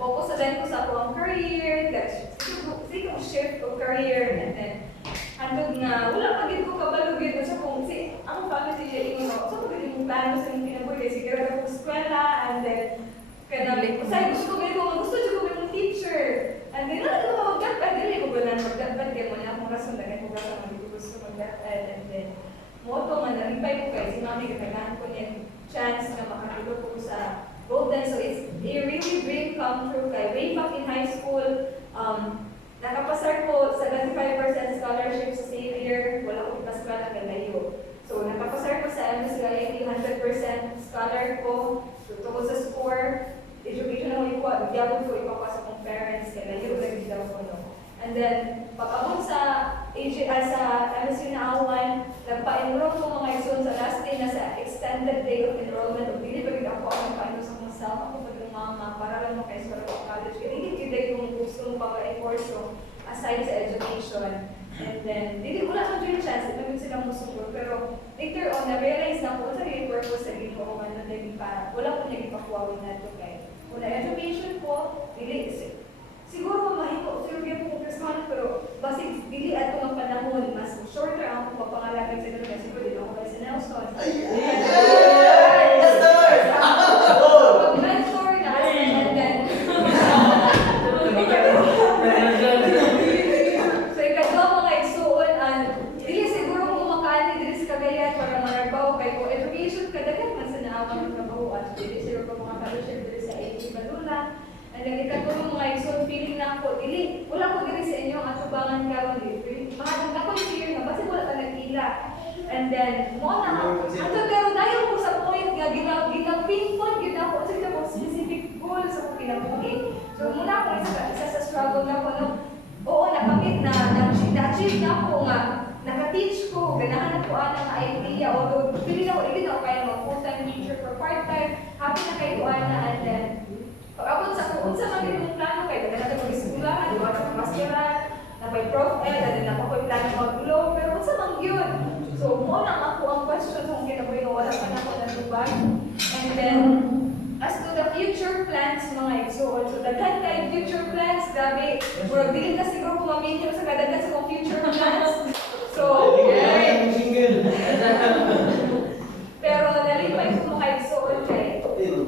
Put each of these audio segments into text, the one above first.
focus sa din ko sa akong career, sigong shift ko career, and then, andun nga, wala pa din ko kabalugin sa kung si, ang family niya ingon ako, so pag yung plano sa yung kinabuhi, kasi siguro ako sa eskwela, and then, kasi gusto ko yung teacher, and then, wala ko mag-gatpad, dili ko ba na mag-gatpad, kaya mo niya akong rason, dagay ko rason, hindi ko gusto mag-gatpad, and then, moto man, naripay ko kayo, si mami, katagaan ko niya chance na makatulog ko sa Golden, so it's a really dream come true kay way back in high school, nakapasar ko 75% scholarship sa Xavier, wala ko ipaskwala kay Layo. So nakapasar ko sa MSCIT, 100% scholar ko, so tungkol sa score, education na ko ikuha, nagyabot ko ipapasa kong parents kay Layo, nag-daw ko no. And then, pag-abot sa MSU na awan, nagpa-enroll ko mga ison sa last day na sa extended day of enrollment, o hindi ba ako ang paano sa mga self, ako pag yung mama, para lang mo kayo sa college. Kaya hindi yung gusto mo pag-enforce aside sa education. And then, hindi wala kang dream chance, ito silang musugot. Pero later on, na-realize na ko, sa real purpose na ginoo man na din para, wala ko naging pakuwawin na ito kay. Kung na-education ko, siguro mahiko, siguro yan po kung pero basig dili ato ang panahon, mas shorter ang pagpapangalagan sa ganun, siguro din ako kay si Nelson. Pag-mentor na, and then, so ikadwa mga igsuon, dili siguro kung makani, dili sa Cagayan para maragbaw, kay kung education kadagat man sa naawang ng trabahuan, dili siguro kung mga fellowship dili sa AP Balula. And then ikatulong mga igsoon, feeling na ako, dili, wala ko dili sa inyo ang atubangan karon dili. Mahadong ako yung fear nga, basta wala ka nag-ila. And then, mo na ako. Pero dayo ko sa point nga, ginag-pinpoint, ginako, sa mga specific goal sa kong kinabuhi. So, muna ako isa sa struggle na ako, no? Oo, nakamit na-achieve na ako nga, naka-teach ko, ganahan ako ng idea, although, feeling ako, hindi na ako kaya mga full-time teacher for part-time, happy na kayo na, and then, pag-abot sa kung sa mga yung plano kayo, na mag-iskulahan, di ba, mag-masteran, na may prof, na po ko yung plano mag-glow, pero kung sa mga yun. So, mo na ako ang question kung kinabuhi nga wala pa na ako natubag. And then, as to the future plans, mga igsoon, so daghan kayo future plans, grabe, murag din na siguro kumaminyo sa kadaghan sa mga future plans. So, pero nalipay ko mga igsoon kay,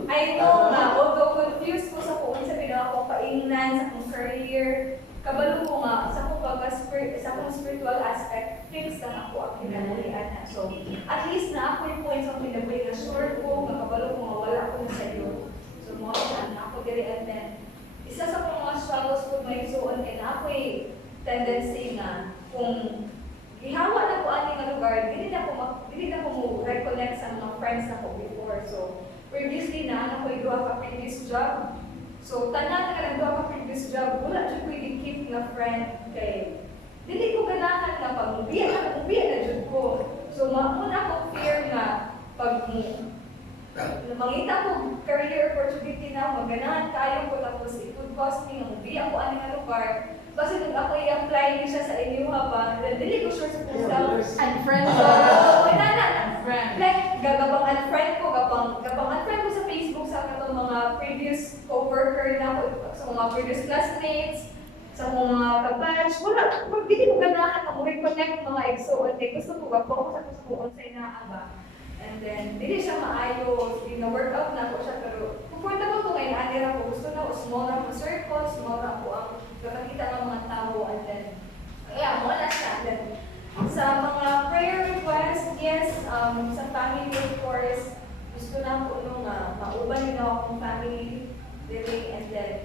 I know na, although confused ko sa kung sa pinaka kong kaingnan, sa kong career, kabalo ko nga, sa kong spiritual aspect, fixed na ako ang kinabuhian na. So, at least na ako yung points ang kinabuhi na sure ko, kabalo ko nga wala ko na sa iyo. So, mga na ako diri, and then, isa sa mga struggles ko may suon, kaya na ako tendency na kung ihawa na ko aning nga lugar, hindi na ko mo reconnect sa mga friends na ko before. So, previously na ako i-do ka previous job. So, tanan na nag-do ka previous job, wala dyan ko i-keep nga friend kay dili ko ganahan na pag-ubiya na dyan ko. So, muna akong fear na pag mangita ko career opportunity na, maganahan kayo ko tapos it would cost me, ubiya ko aning nga lugar. Kasi nung ako i-apply niya siya sa inyo ba, dili ko sure sa kung unfriend ko. Like, gabang unfriend ko, gabang unfriend ko sa Facebook sa katong mga previous co-worker na ko, sa mga previous classmates, sa mga kabatch, wala, hindi ko ganahan na reconnect mga igsoon, kaya gusto ko gabang sa kusuon sa inaaba. And then, hindi siya maayos, na-workout na ako siya, pero comfortable ko ngayon, anira ko, gusto na, small na ako circle, small na ako ang nakakita ng mga tao, and then, wala siya. And then, sa mga prayer requests, yes, sa family, of course, gusto na ko nung mauban nyo akong family living, and then,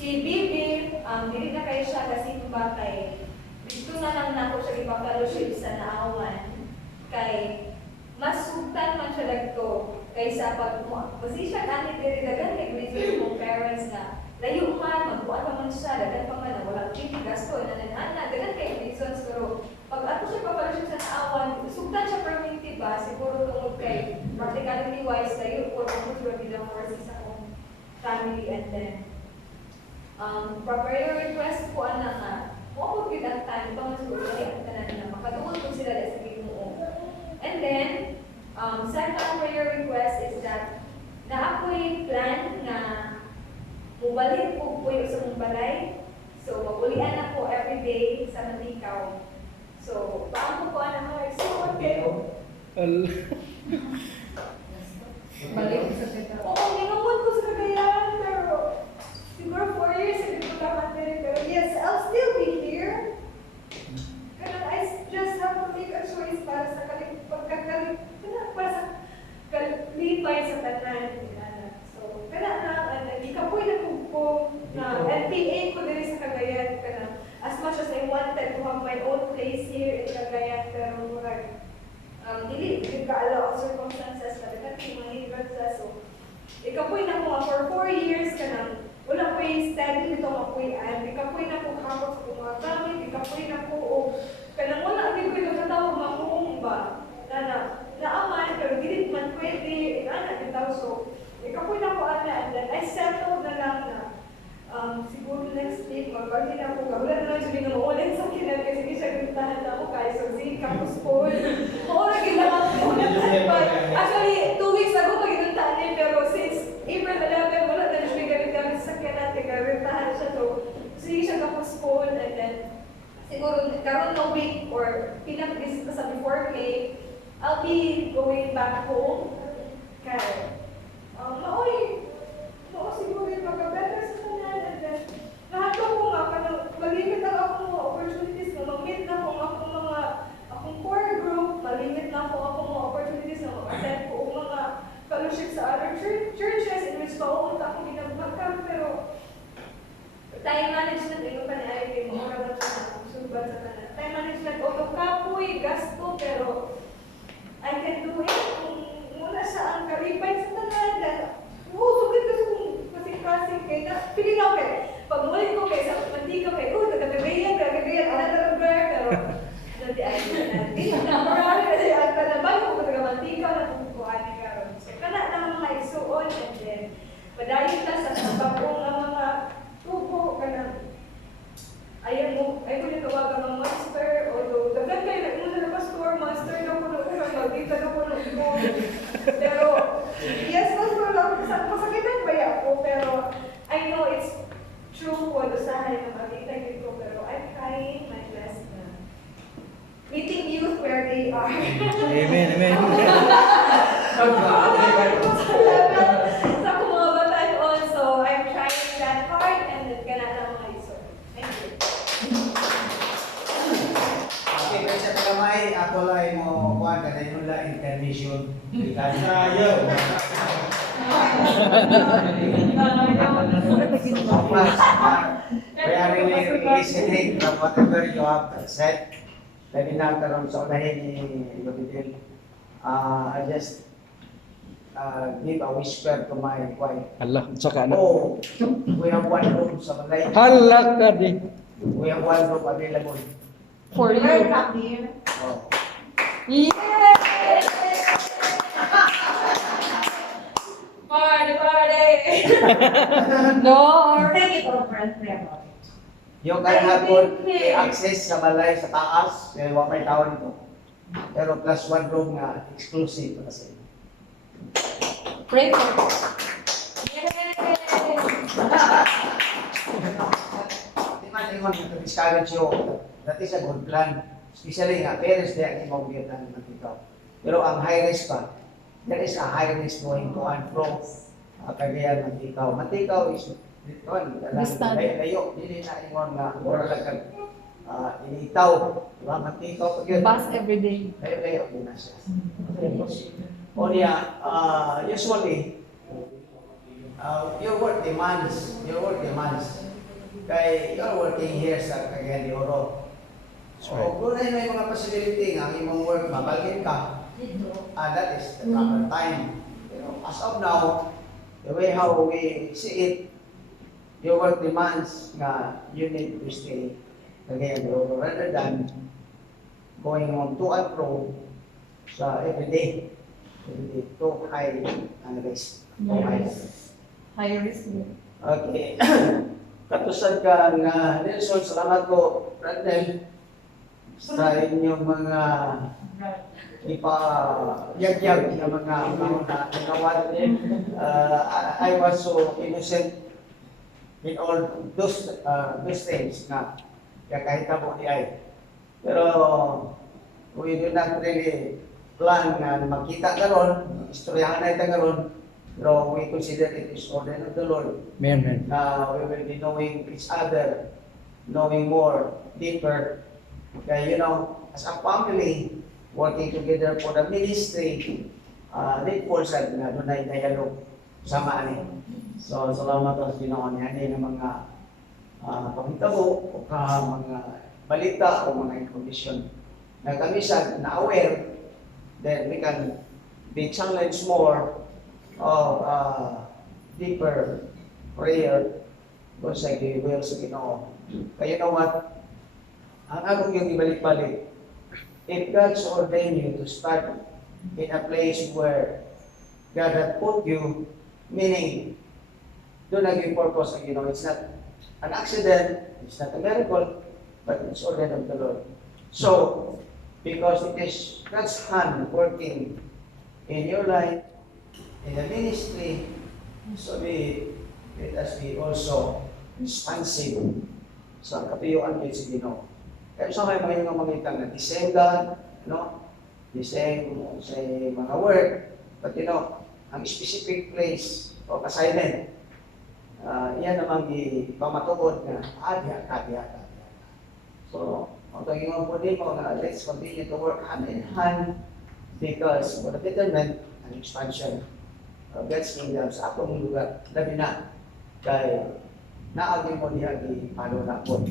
si Bibi, hindi na kayo siya kasi ba kay, gusto na lang na ako siya ipa-fellowship sa naawan, kay, mas sugtan man siya dagto kaysa kasi siya nani dagan kay reason mong parents na layo man, magbuan pa man siya, dagan pa man, wala kang gasto, nananana, dagan kay reasons, pero pag ako siya papala siya sa naawan, sugtan siya permanente ba, siguro tungkol kay practicality wise, layo po, ako siya bilang forces sa akong family, and then, prayer request ko nga, mo ko bilang time, pa mas siguro, kaya na makatungkol ko sila sa Ginoo. And then, second prayer request is that na ako'y plan na Mubalik po puyo sa mong balay. So, magulian ako everyday sa Matikaw. So, paano ko ano mga explore kayo? Balik sa tita. Oo, ningamon ko sa Cagayan, pero siguro 4 years ago ko lang pero yes, I'll still be here. Kaya I just have to make a choice para sa para sa kalipay sa tanan. So, kaya na, ikapoy na ko na NPA ko din sa Cagayan. Kaya, as much as I wanted to have my own place here in Cagayan, pero murag, dili ka-allow ang circumstances na dapat mahirap sa so. Ikapoy na ko for 4 years ka na, wala ko yung steady nito mapuyan. Ikapoy na ko kapag sa mga gamit, ikapoy na ko o kanang wala din ko yung katawag makuong ba na naaman, pero dili man pwede, inanak yung tao. So, ikapoy na ko and then I settled na lang na siguro next week, magbalik na ako. Wala na lang siya binumuulit sa kinan kasi hindi siya gintahan na ako kaya so si Campus School. Oo, naginaman ko. Actually, 2 weeks ago pag-gintahan niya pero since April 11, wala na siya gamit sa kinan kaya gintahan siya to. Sige siya Campus School and then siguro karon na week or pinag-visit na sa before May, I'll be going back home. Kaya, siguro yung magka-better sa tanan and then lahat ko nga kanang malimit lang ako mga opportunities na mag-meet na akong core group, malimit na ako mga opportunities na mag-attend ko mga fellowship sa other churches in which pauunta akong ginagmakam pero time management ito pa ni Ivy mo oras na siya subat sa tanan. Time management auto kapoy, gasto pero I can do it kung muna siya ang kalipay sa tanan. Sugod kasi kasing kay na, pili na okay. Pag mulit ko kay sa mantika kay, nagkagayan, another lugar, pero hindi ay na marami kasi ang kanabay ko kung mantika na tutukuhan ni Karon. So, kana na mga isuon and then, madayon na sa sabakong ng mga tubo, kanang ayaw ko yung tawagan ng monster, although dagan kayo nagmuna na pastor, monster na puno ko, magdita na puno ko. Pero, yes, masakitan ba ako, pero I know it's true po, usahay na magdita ko, pero I'm trying my best na meeting youth where they are. Amen, amen. Sa akong mga batan also, I'm trying that hard and then ganaan mga iso. Thank you. Okay, pero sa tagamay, ako lang mo kuhan ka na yung incarnation. Ayaw. We are really listening from whatever you have said. Lagi na karon sa unahin ni Yodidil. I just give a whisper to my wife. Allah, tsaka na. Oh, we have one room sa Malay. Hala ka di. We have one room available. For you. Welcome here. Oh. Yes! Party! No. Thank you for friends. Yung kaya hapon, i-access sa balay sa taas, kaya wala may tao nito. Pero plus one room nga, exclusive para sa inyo. Pray for Yay! Di man ingon to discourage you, that is a good plan. Especially nga, parents di ang imong gitan ng ikaw. Pero ang high risk pa, there is a high risk going to and from Cagayan, Matikaw. Matikaw is Distant. layo, hindi na ingon nga, wala lang kag initaw. Diba, Matikaw pag yun. Bus every day. Layo din na siya. O niya, usually, your work demands. Kaya you're working here sa Cagayan de Oro. So, kung may mga possibility nga, ang imong work, mabalgin ka, that is the proper time. You know, as of now, the way how we see it, your work demands nga you need to stay Cagayan de Oro rather than going on to and fro sa everyday. Too high risk. High risk. Okay. Katusad ka nga, Nelson, salamat ko, Brandel, sa inyong mga ipa-yag-yag na mga nagawa. I was so innocent in all those things na kahit mo di ay. Pero we do not really plan na makita karon, istoryahan na ito karon, pero we consider it is order of the Lord. Amen. We will be knowing each other, knowing more, deeper. Kaya, as a family, working together for the ministry, need for sad na doon ay dialogue sama ani. So, salamat sa Ginoo niya ng mga pagkitabo o mga balita o mga information na kami sad na aware, then we can be challenged more of deeper prayer kung sa will sa Ginoo. Kaya what? Ang akong yung ibalik-balik, if God's ordained you to start in a place where God had put you, meaning, doon ang yung purpose ng Ginoo. It's not an accident, it's not a miracle, but it's ordained of the Lord. So, because it is God's hand working in your life, in the ministry, so let us be also responsive sa kapiyuan ng si Ginoo. Kaya sa mga mangitang na the same God, the same sa mga word, but ang specific place o assignment, yan namang ipamatukod na adya. So, ang taging po din mo na let's continue to work hand in hand because for the betterment and expansion of God's kingdom sa atong lugar, labi na, dahil naagin mo niya palo na po.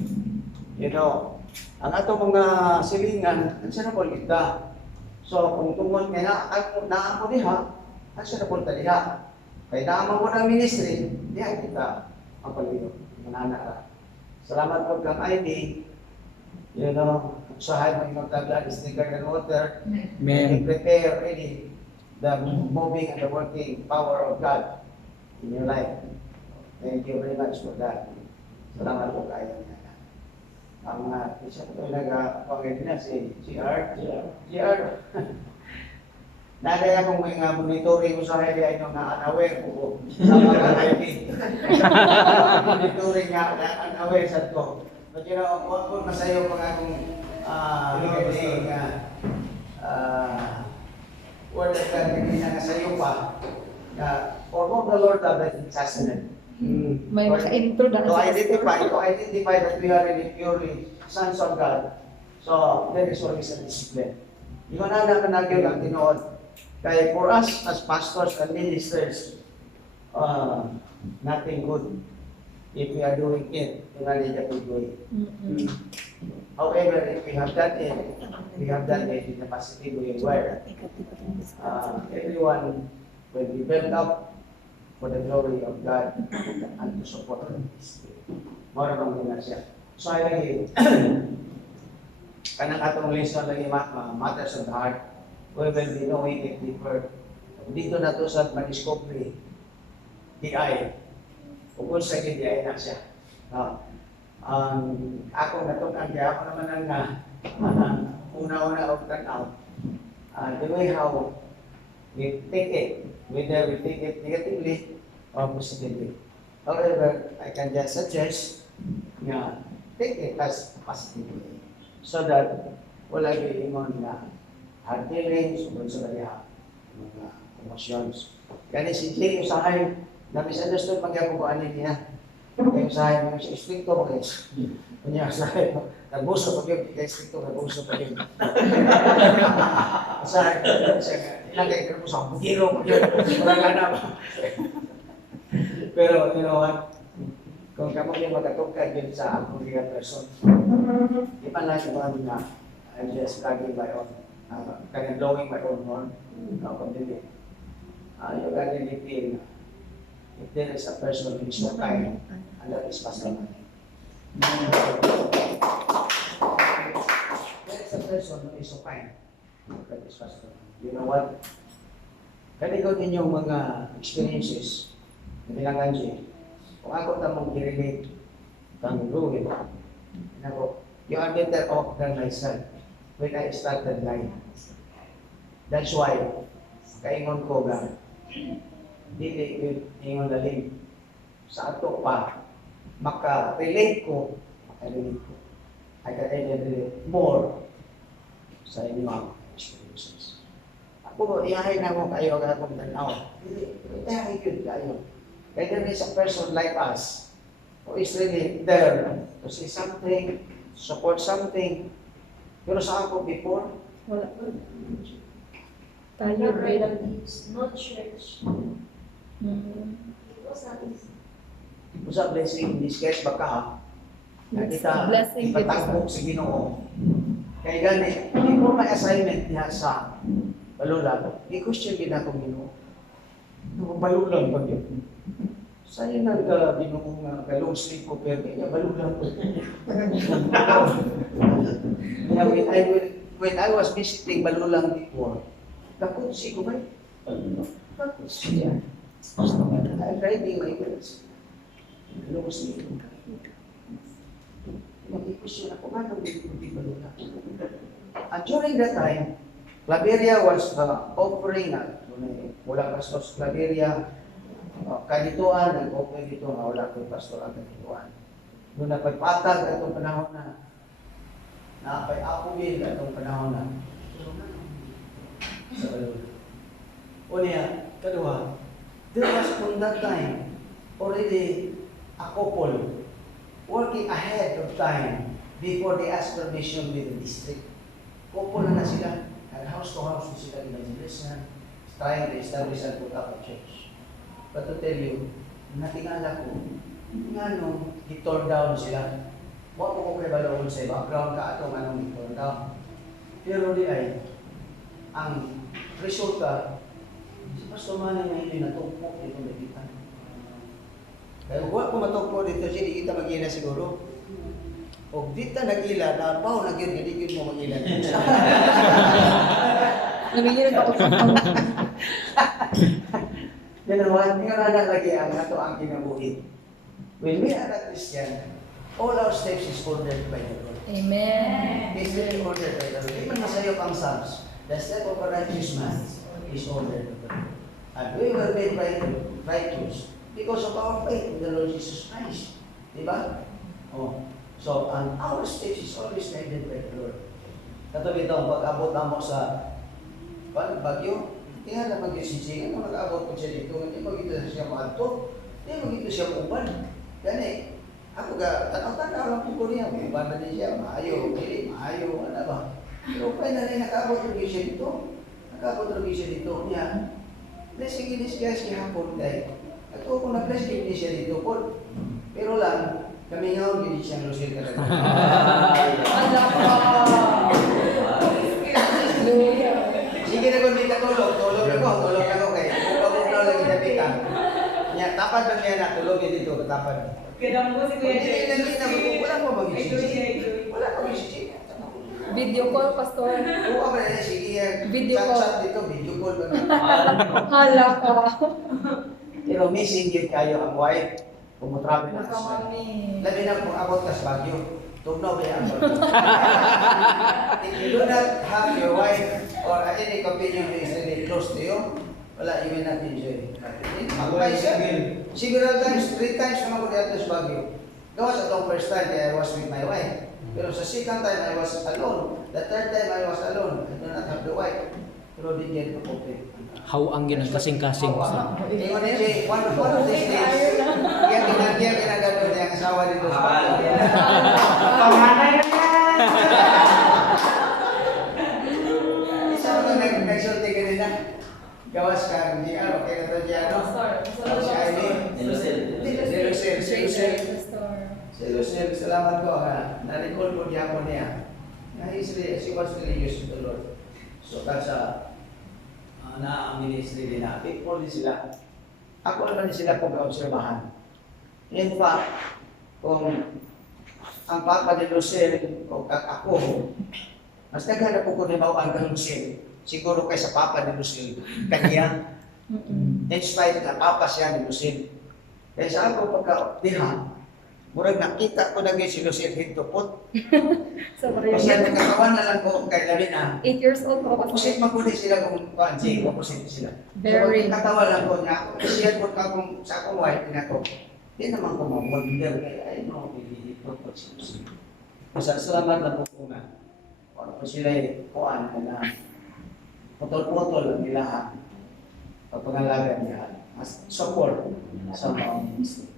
Ang atong mga silingan, ang sarapol kita. So, kung tungkol nga naamo diha, ang sarapol taliha. Kaya naamang mo ng ministry, diha kita ang palido. Manana. Salamat po kang ID. Usahay mo yung tabla, sticker and water. Amen. Prepare really the moving and the working power of God in your life. Thank you very much for that. Salamat po kayo. Ang isa po nag-pangit na si GR. Nagaya akong mga monitoring ko sa hali ay nung na-unaware ko sa mga IP. Monitoring nga, na-unaware sa to. But huwag po masayo pag akong hiniling word of God, hindi na nasayo pa na for whom the Lord hath sustenance. May maka-intro na To identify that we are really purely sons of God. So, there is always a discipline. Di ko na nagyo ang tinood. Kaya for us as pastors and ministers, nothing good if we are doing it in a negative way. However, if we have done it in a positive way where everyone will be built up for the glory of God and to support His will. Mara bang gina siya. So ay lagi, kanang atong lesson lagi matters of the heart, we will be knowing it deeper. Dito na to sa madiscovery, DI, kung sa DI na siya. Ako natukan, kaya ako naman ang una-una of turn-out. The way how we take it, whether we take it negatively or positively. However, I can just suggest na take it as positively so that wala yung na hard feelings o sa kaya mga emotions. Kaya si Jay usahay na misunderstood magyapon niya. Kaya usahay mo siya stricto mo guys. Kanya usahay mo. Nagbuso pa yun, kaya stricto nagbuso pa yun. Usahay ko siya. Ilagay ko sa butiro pa yun. Wala na ba? Pero, kung kamo yung magkatugkad yun sa akong real person, di pa lang yung na I'm just dragging my own, kind of blowing my own horn, completely. You can really feel if there is a person who is so kind, and that is Pastor Manny. There is a person who is so kind, that is Pastor Manny. You know what? Kanigaw din yung mga experiences na pinanganji. Kung ako tamang i-relate kang Louie, you are better off than myself when I started life. That's why, kaingon ko nga, dili ingon lalim sa ato pa maka-relate ko, I can relate more sa inyong experiences. Ako, iyahay na mo kayo ang akong tanaw. Iyahay yun kayo. Kaya there is a person like us who is really there to say something, support something. Pero sa ako before, Wala. No Tayo rin. relatives, no church. It was not easy. Usa blessing in disguise baka ha. Nakita, Blessing dito ipatagpok sa Ginoo. Kaya gani, hindi ko may assignment niya sa balulan. Hindi ko siya ginakong Ginoo. Balulan pag yun. Sa'yo na binong galong sleep ko, pero kaya balulan ko. When I was visiting balulang before, nakutsi ko ba? Nakutsi siya. I'm riding my wheels. Galong sleep ko. Mag-ikusyon ako, manong hindi balula. And during that time, Claveria was offering mula Pastor Claveria, Kadituan, nag-open dito nga wala ko Pastor ang Kadituan. Noong napagpatag itong panahon na napay-apugin itong panahon na sa balula. O niya, kadua, there was from that time already a couple working ahead of time before they ask permission with the district. Couple na sila, and house to house na sila evangelism, trying to establish and put up a church. But to tell you, natingala ko, nga nung i-torn down sila, wala ko kay balaon sa background ka ato nga nung i-torn down. Pero di ay, ang resulta, si Pastor Manny may hindi natugpo dito nakita. Kaya huwag ko matugpo dito siya, di kita mag-ila siguro. O dito nag-ila, napaw nag-ila, di mo mag-ila. Namingin ako sa Dalawa, nga na lagi ang ato ang kinabuhi. When we are a Christian, all our steps is ordered by the Lord. Amen. It's really ordered by the Lord. Even masayok ang Psalms, the step of a righteous man is ordered by the Lord. And we were made righteous because of our faith in the Lord Jesus Christ. Diba? Oh. So, and our steps is always guided by the Lord. Katulad ito, pag-abot mo sa bagyo, kaya na mag-isising, ano nag-abot ko siya dito, hindi magito siya maadto, hindi magito siya uban. Gani, ako tanaw-tanaw lang po niya, may uban na din siya, maayo, ano ba? Pero finally, nakaabot rin siya dito. Nakaabot rin siya dito. Niya, blessing in disguise kaya hapon dahil. At ako na-blessing din siya dito po. Pero lang, kami nga, hindi siyang lusil talaga. Sige na kung may katulog, tulog ako kay pag-unaw lang inapitan. Niya, tapad ba niya na tulog niya dito, tapad. Kailangan ko si Kuya Jay. Wala ko mag-isisi. Wala ko mag-isisi. Video call, Pastor. Oo, ba na sige. Video call. Chat dito, video call ba na. Hala ka. Pero missing yun kayo ang wife. Pumutravel na sa Mami. Labi na kung abot ka sa Baguio. Tugnaw ba yan? If you do not have your wife or any companion who is really close to you, wala, you will not enjoy it. Magpay siya. Several times, 3 times naman ko dito sa Baguio. That was the first time I was with my wife. Pero sa second time, I was alone. The third time, I was alone. I do not have the wife. Pero di yan ko complete. Hawang yun ang kasing-kasing. Ingon ni Jay, one of these days, kaya ginagano niya ang asawa dito sa Baguio. Panganay na yan! Isa mo na nagsulti ka nila. Gawas ka, hindi ano, kaya na ito dyan. Si Aileen. Si Lucille, salamat ko ha. Na-recall ko diya ko niya. She was really used to the Lord. So, kasi na ang ministry din na, faithful din sila. Ako naman sila kung kaobserbahan. In fact, kung ang papa ni Lucille o ako, mas naghanap ko ni Mawang ng Lucille, siguro kay sa papa ni Lucille, kanya. In spite na papa siya ni Lucille. Kaya sa ako pagka-diha, murag nakita ko na si Lucille hintupot. Sorry. Kasi nagkakawan na lang ko kay Lavina. 8 years old ako. Opposite magkulit sila kung pansi, opposite sila. Very. So, katawa lang ko niya, share ko ka kung sa akong wife na ko. Di naman ko mag-wonder kaya ay no, dito po siya. Salamat na po po na. Kung sila kuhaan na putol-putol ang ilahan. Pagpangalagan niya. As support sa mga ministry.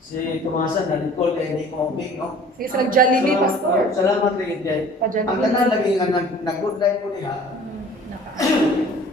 Si Tomasan, na-recall kaya hindi ko big, no? Sige, sa Jollibee, Pastor. Salamat rin kay. Ang tanan lagi nga nag-good life ko niya.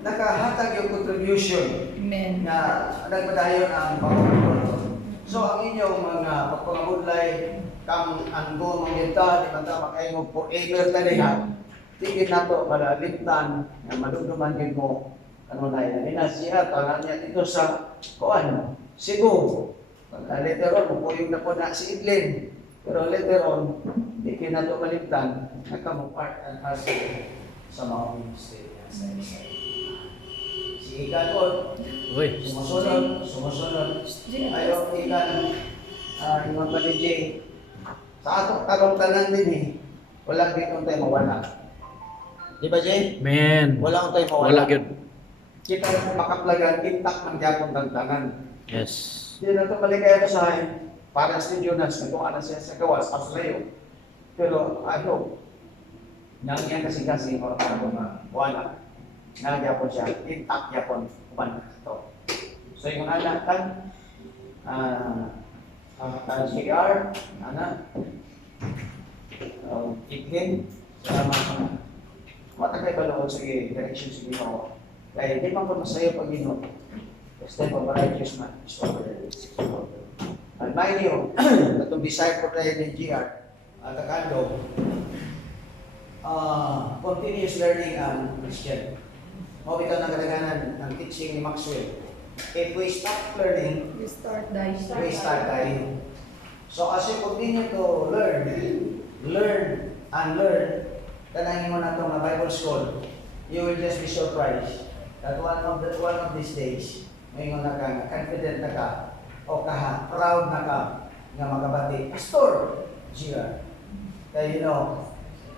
Nakahatag yung contribution Amen. na nagpadayon ang pagpapalito. So ang inyong mga pagpapagudlay, kang anggo mong yunta, di man tama kayo mo forever talihan, tigil na to para liptan, na madugduman din mo, ano na yun. Inasiya, talan niya dito sa, kuan, Cebu. Later on, mupuyog na po na si Idlin. Pero later on, tigil na to maliptan, nakamupart and parcel sa mga ministry sa isa. Si Ikan ko, Uy. sumusunod. Ayaw Ikan, yung mga DJ, sa atong tarong tanan din eh, walang gitong tayo mawala. Di ba, Jay? Man. Walang tayo mawala. Wala yun. Kita makaplagan, intact ng Japon ng tanan. Yes. Hindi na ito maligaya ko sa akin, parang si Jonas, nagkuha na siya sa gawas, Australia. Pero, I hope, nangyang kasi para wala. Nga Japon siya, intact Japon, kuman ito. So, yung anak kan, CR, anak, Ikin, salamat ka na. Matagay ba loob sa direction sa ginawa? Kaya hindi man po masaya pag ginawa. Kasi pa varieties na is over there. And mind you, itong disciple tayo ni GR, at Akando, continuous learning ang Christian. O ito ang kadaganan ng teaching ni Maxwell. If we stop learning, You start dying. we start dying. So as you continue to learn and learn, tanangin mo na itong na Bible school, you will just be surprised that one of these days, ngayon na ka, confident na ka, o proud na ka, nga magabati, Pastor, Gia. Kaya you know,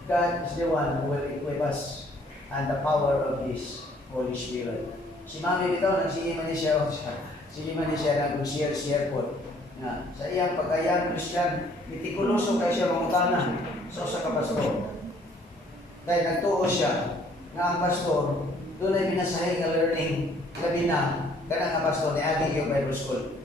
God is the one who will equip us and the power of His Holy Spirit. Si Mami dito, sige man siya nag-share po. Na, sa iyang pag-ayang Christian, mitikuloso kayo siya mangutana. So sa kapastor. Dahil nagtuo siya na ang pastor, doon ay binasahin na learning, labi na, kanang ang pastor ni Agi yung Bible School.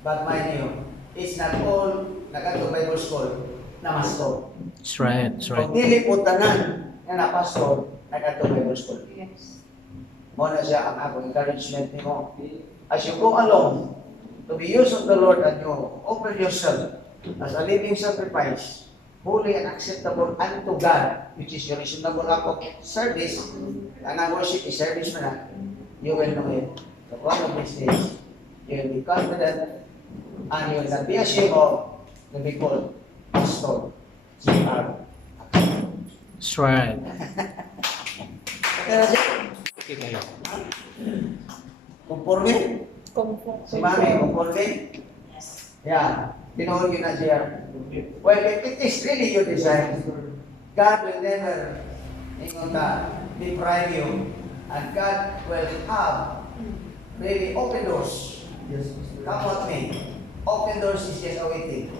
But mind you, it's not all nag-ato Bible School na master. That's right. That's right. Kung dili po tanan na pastor, nag-ato Bible School. Yes. Mo na siya ang akong encouragement ni mo. As you go along, to be used of the Lord and you offer yourself as a living sacrifice, holy and acceptable unto God, which is your reasonable act of service, and ang worship is service mo na, you will know it. So one of these days, you will be confident and you will not be ashamed of to be called Pastor C.R. That's right. Okay na siya? Okay kayo. Conforme? Comfort. Si Mami, conforme? Yes. Yeah. Tinood yun na siya. Well, it is really your design. God will never deprive you. And God will have really open doors. Come with me. Open doors is just awaiting.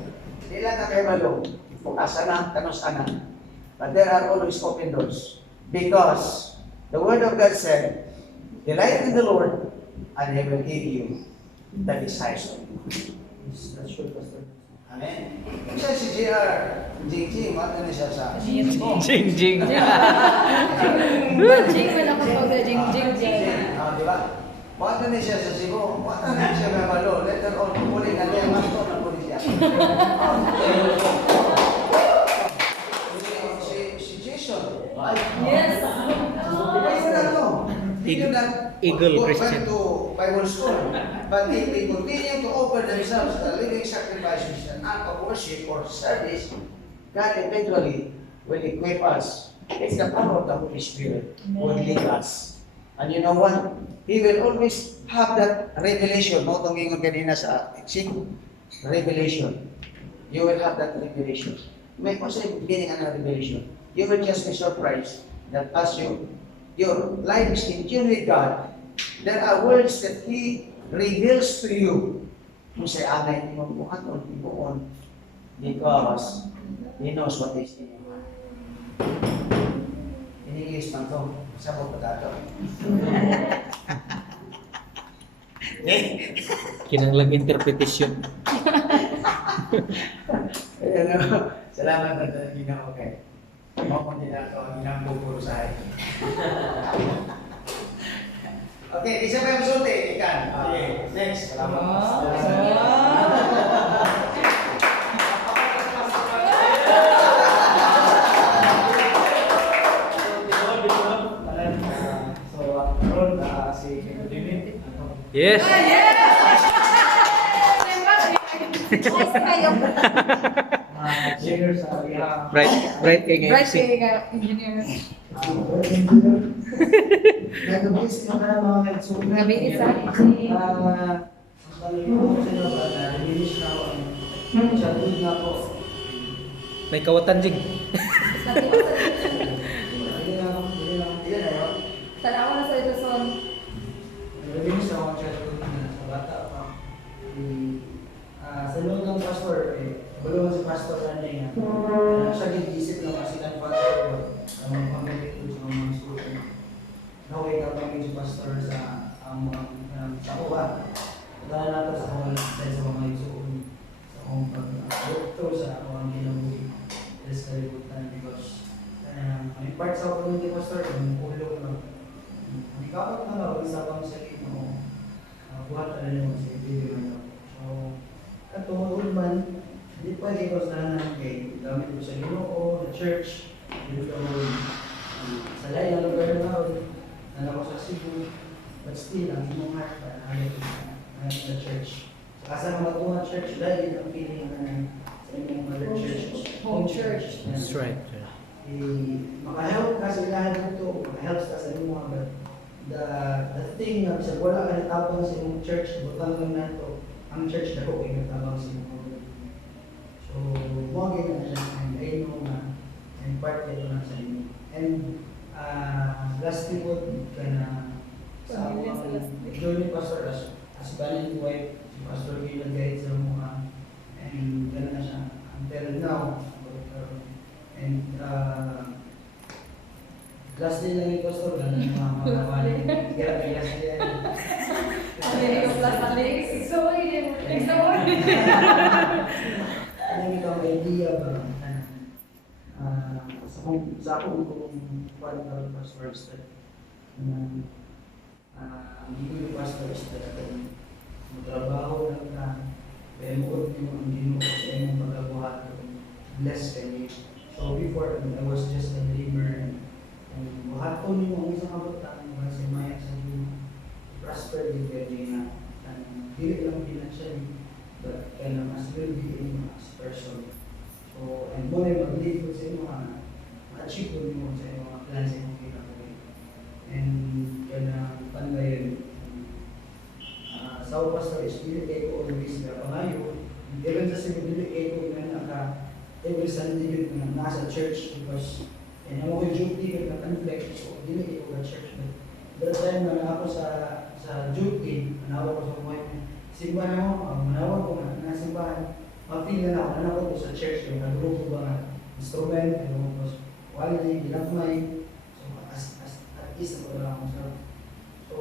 Hindi lang na kayo malo. Kung asa na, kanus ana. But there are always open doors. Because the Word of God said, delight in the Lord, and He will give you the desires of you. That's true, Pastor. Amen. Siya si JR, Jing, ano na siya sa... Jing jing. Jing, wala ko pag jing. Di ba? Wata na siya sa Cebu, wata na siya may malo. Later on, pumuli na niya, masto na po siya. Si Jason, Yes. Eagle Christian. To Bible school, but if they continue to offer themselves as a living sacrifice, which is an act of worship or service, God eventually will equip us. It's the power of the Holy Spirit who will lead us. And you know what? He will always have that revelation. No, itong ingon kanina sa revelation. You will have that revelation. May possible beginning and revelation. You will just be surprised that as your life is in tune with God, there are words that He reveals to you kung siya agay mo buhaton, ibuon. Because he knows what is in your heart. In English man to, sabot pa dato. Kinanglang interpretation. Salamat na talaga ginawa kay. Mo kung din ako ang ginambong puro sa akin. Okay, isa pa yung sulti, ikan. Okay, next. Salamat. So, Ron, si David. Yes. Yes, kayo. Singer sa Bright kay ngayon. Right kay engineer. Nag-base ko na mga kaitso. Grabe isa. May kawatan jig. Tanawa na sa ito son. Sa loob ng pastor, bulungan si pastor na niya. Siya gigisip na kasi ng pastor, ang pamilya ko sa mga student. Naway ka pamilya si pastor sa sa uwa. Dahil nato sa mga isuon, sa akong pag-doktor, sa akong kinabuhi. Yes, kalibutan because may part sa ako ng pastor, yung ulo lang. May kapag na lang, isa pang sakit mo, buhat na rin mo sa video na ito. So, katungod man, hindi pa ikaw sa nanan kay gamit ko sa Ginoo, sa church, dito sa lain na lugar na ako sa Cebu, but still, ang imong heart pa, ayaw sa church. Sa kasama matungad church, dahil ang feeling na sa imong mother church. Home church. That's right. Maka-help ka sa ilahan dito, maka-help ka sa imong but the thing na sa wala ka natabang sa imong church, butang lang na ito, ang church na ko ay natabang sa imong. So, mo gina na siya, and I know na, and part ito na sa inyo. And last report ka na sa journey pastor as valid wife, si Pastor Gilad guide sa mga, and gano'n na siya until now. And last day lang yung pastor, gano'n yung mga kapali. Kaya last day yan. Ano ito ang idea ba? Sa akong kung pastor step. Ang hindi pastor step ay magtrabaho lang ka. Kaya mo ang Ginoo sa inyong pagkabuhat. Bless kayo. So before, I was just a believer. And buhat ko niyo ang isang kabutang sa maya sa Ginoo. Prosper din kayo na. Dili lang financially, but kaya mas will be in as person. So, and mo na mag-lead ko sa inyo, ma-achieve ko niyo sa inyo mga plans sa inyo kinakawin. And kaya na pangayon, sa pastor is dili kayo ko always na pangayo. Even sa sige, dili kayo ko na every Sunday yun na nasa church because and ako yung duty na conflict, so dili kayo ko church. But that time na ako sa duty, manawa ko sa wife, simba na ako, manawa ko na nasimbahan, mapila na ako, nanako ko sa church, yung nagrupo ba nga, instrument, quality, ginagmay, so at least ako na ako sa, so,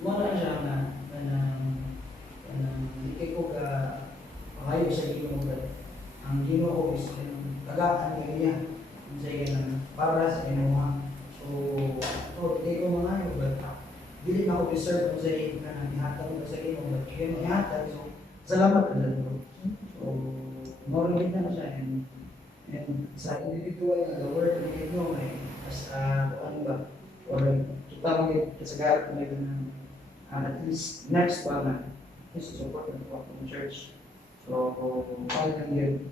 muna siya na hindi ko ka pangayo sa Ginoo, ang Ginoo is tagaan ka niya, para sa Ginoo. So, hindi ko mangayo, but dili na ako reserve kung sa iyo na ihatag ko sa iyo, but yun ihatag, so salamat na lang bro. So, moral na siya, and sa individual na the word na ito, as ano ba, or kita mo yung kasagarat na ito na at least next pa na, is support ng church. So, all ng yun,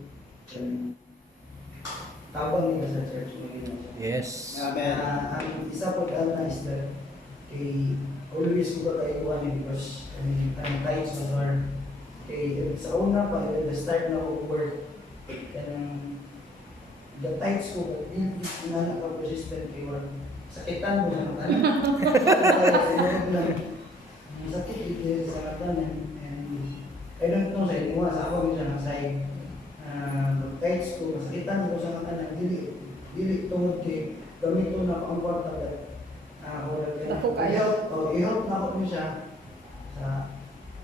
tabang nila sa church mo ginawa. Yes. Amen. Ang isa po na is that always ko ba kayo kuha because ang times na are sa una pa, the start na ako work, the times ko, hindi na naka-persistent kayo, sakitan mo na sakit ito sa tanan, and I don't know sa inyo, sa ako siya nasay. Text ko, masakitan ko sa mga anak, dili tungod kay gamito na ang kwarta Ako kayo. i-help na ako siya sa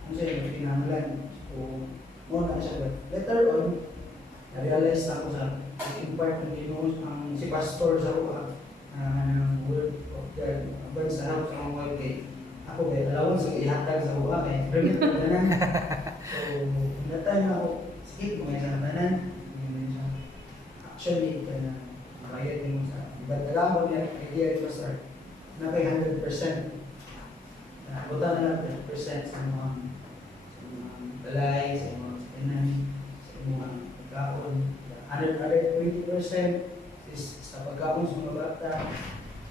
ano siya yung pinanglan. So, muna siya. But later on, na-realize na ako sa taking part ng Ginoo ang si pastor sa uwa word of God about sa help sa mga wife kay ako kay alawon sa ihatag sa uwa kay remit ko tanan. So, natay na ako skip mo sa tanan. Actually, makayat din mo sa ibang tagamon niya idea ito sir na kay 100%. Buta na 100% sa mga balay, sa mga tanan, sa mga pagkaon. Other 20% is sa pagkaon sa mga bata.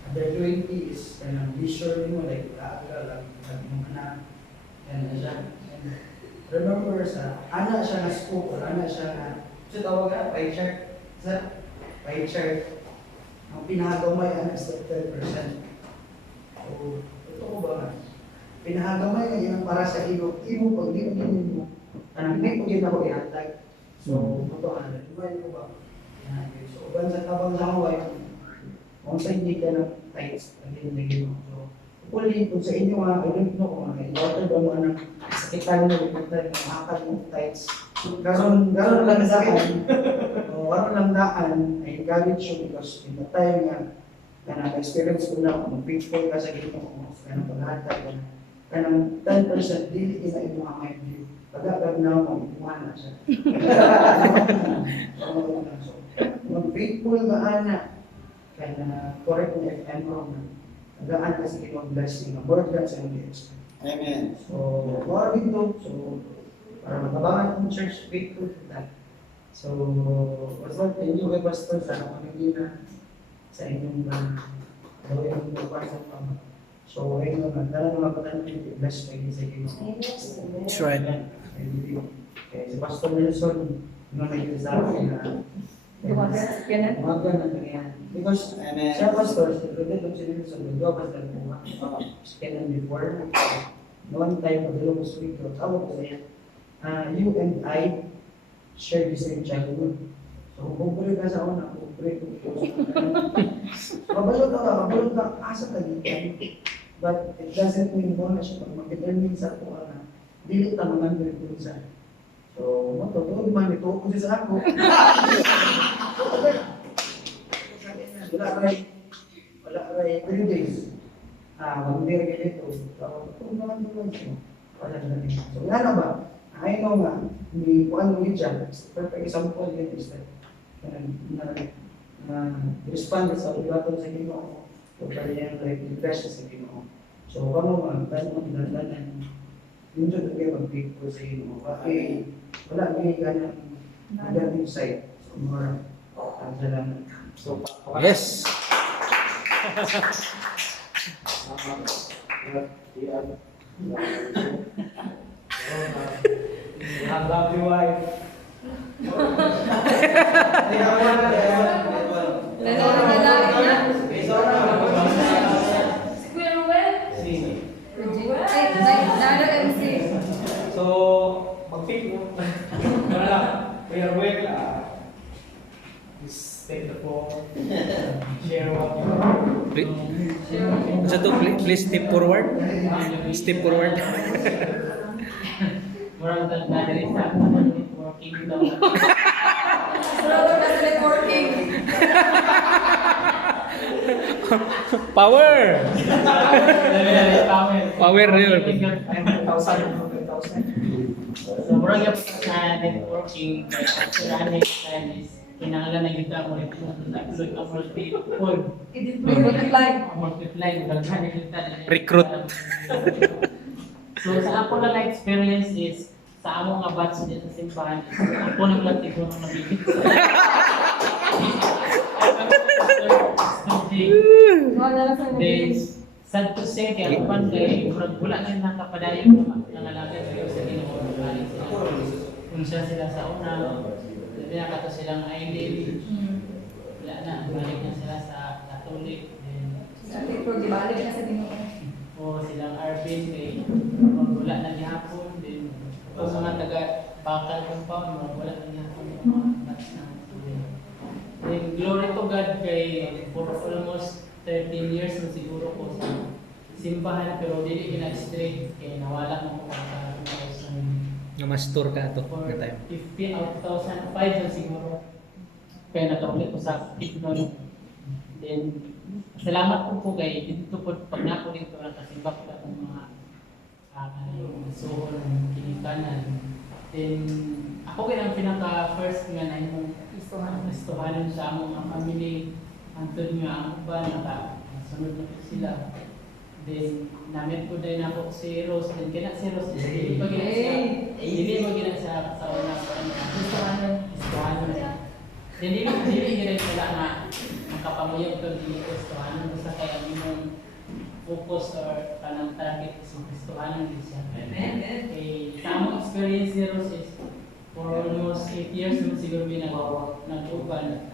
Other 20 is kanang leisure mo, like kaaga, like mong anak. Yan na siya. And remember sa anak siya na scoop or anak siya na so tawag na, pie chart. Sa pie chart, ang pinakagamay anak is 10%. So, totoo ba nga? Pinahagamay ngayon para sa imo pag di mo kanang di ko din ako ihatag. So, ito ano, diba ko ba? So, uban sa tabang sa kaway, kung sa hindi ka ng tights, ang dinigin mo. So, puli kung sa inyo mga kailangan ko, mga kailangan ba mo anang sakitan mo, ipagtan mo, makakad mo tights. Karon lang daan, karon lang daan, I encourage you because in the time nga na-experience ko na, kung faithful ka sa ginoo mo, kanang paghatag, kanang 10% dili ina imo ang mind view. Pagkatag na mo, ipuhan na siya. So, mag-faithful ka ana, kaya correct me if I'm wrong, tagaan ka sa ginoo blessing, more than sa iyong expect. Amen. So, more dito, so, para matabangan ng church, faithful to that. So, what's what inyo kay pastor sa Panginoon sa inyong gawin ng pagpasa ng so, ayun naman, dala ng mga patanong, bless kayo sa Ginoo. That's right. Okay, si Pastor Nelson, yung nag-isa na Dumagat, ganun. umaga na ganyan. Because Amen. siya pastor, si President si Nelson, nagwa pa sa buwan. Kailan before, noon time, pagdalo ko sa week, tawag ko siya, you and I share the same childhood. So, kung puli ka sa una, kung puli ko sa kabalot ka, asa ka dito. But it doesn't mean mo na siya pag mag-determine sa ako na dili ta mga nandun sa. So, mo to, doon man ito, kung sa ako. Wala rin, 3 days. Mag-dire ka dito. Kung naman doon siya. Wala na rin. So, wala na ba? I know nga, ni Juan Luijan, perfect example din is that respond sa ulatong sa Ginoo. So, kaya like, invest sa Ginoo. So, kamo man, tayo mo pinagdanan, yun dyan kayo mag-pick ko sa Ginoo. Okay, wala may ganang negative side. So, more, salamat. So, Yes. I love you, wife. Si Kuya Ruel? Ay, nada MC. So, mag-pick mo. Wala. We are well. Please take the floor. Share what you know. Sa to, please step forward. Step forward. Murag nagdadali sa networking daw. Brother, nasa networking. Power! Power yun. So murag yung sa networking, kailangan is kinahanglan na kita mo rin nag-upload ang Multiply. multiply, daghan na kita. Recruit. So sa ako na experience is sa among nga batch din sa simbahan, ako nang lang siguro nabibig sa Wala na sa then, sad to say, kaya kapan kay wala na nakapadayon nangalagay kayo sa Ginoo. Kung siya sila sa una, pinakato silang ID, wala na, balik na sila sa Catholic. Then, Sa network, di ba? Alin na sa Ginoo. o silang RP, kay wala na gihapon, then Kung mga taga bakal kung pa, wala na niya kung mga batch ng student. Then, glory to God kay for almost 13 years na siguro ko sa simbahan, pero dili gina-straight kay nawala mo ko sa 2000. Namastor ka to For na time. 15 out 2005 na siguro. Kaya nakaulit ko sa Ignon. Then, salamat po kay dito po pag nako dito nakasimba ko ng mga suhol ng kinikanan. Then, ako kaya ang pinaka-first nga na yung istuhanan sa among mga family. Antod nga ang ba, nakasunod na po sila. Then, namit ko din ako si Rose. Then, kaya si Rose, hindi pa gina siya. Hindi mo gina siya sa una ko. Istuhanan na. Then, hindi gina sila na makapamuyag ko din istuhanan. Basta kaya yung focus or kanang target sa istuhanan din siya. Sa among experience ni Rose is for almost 8 years naman siguro nag-uban.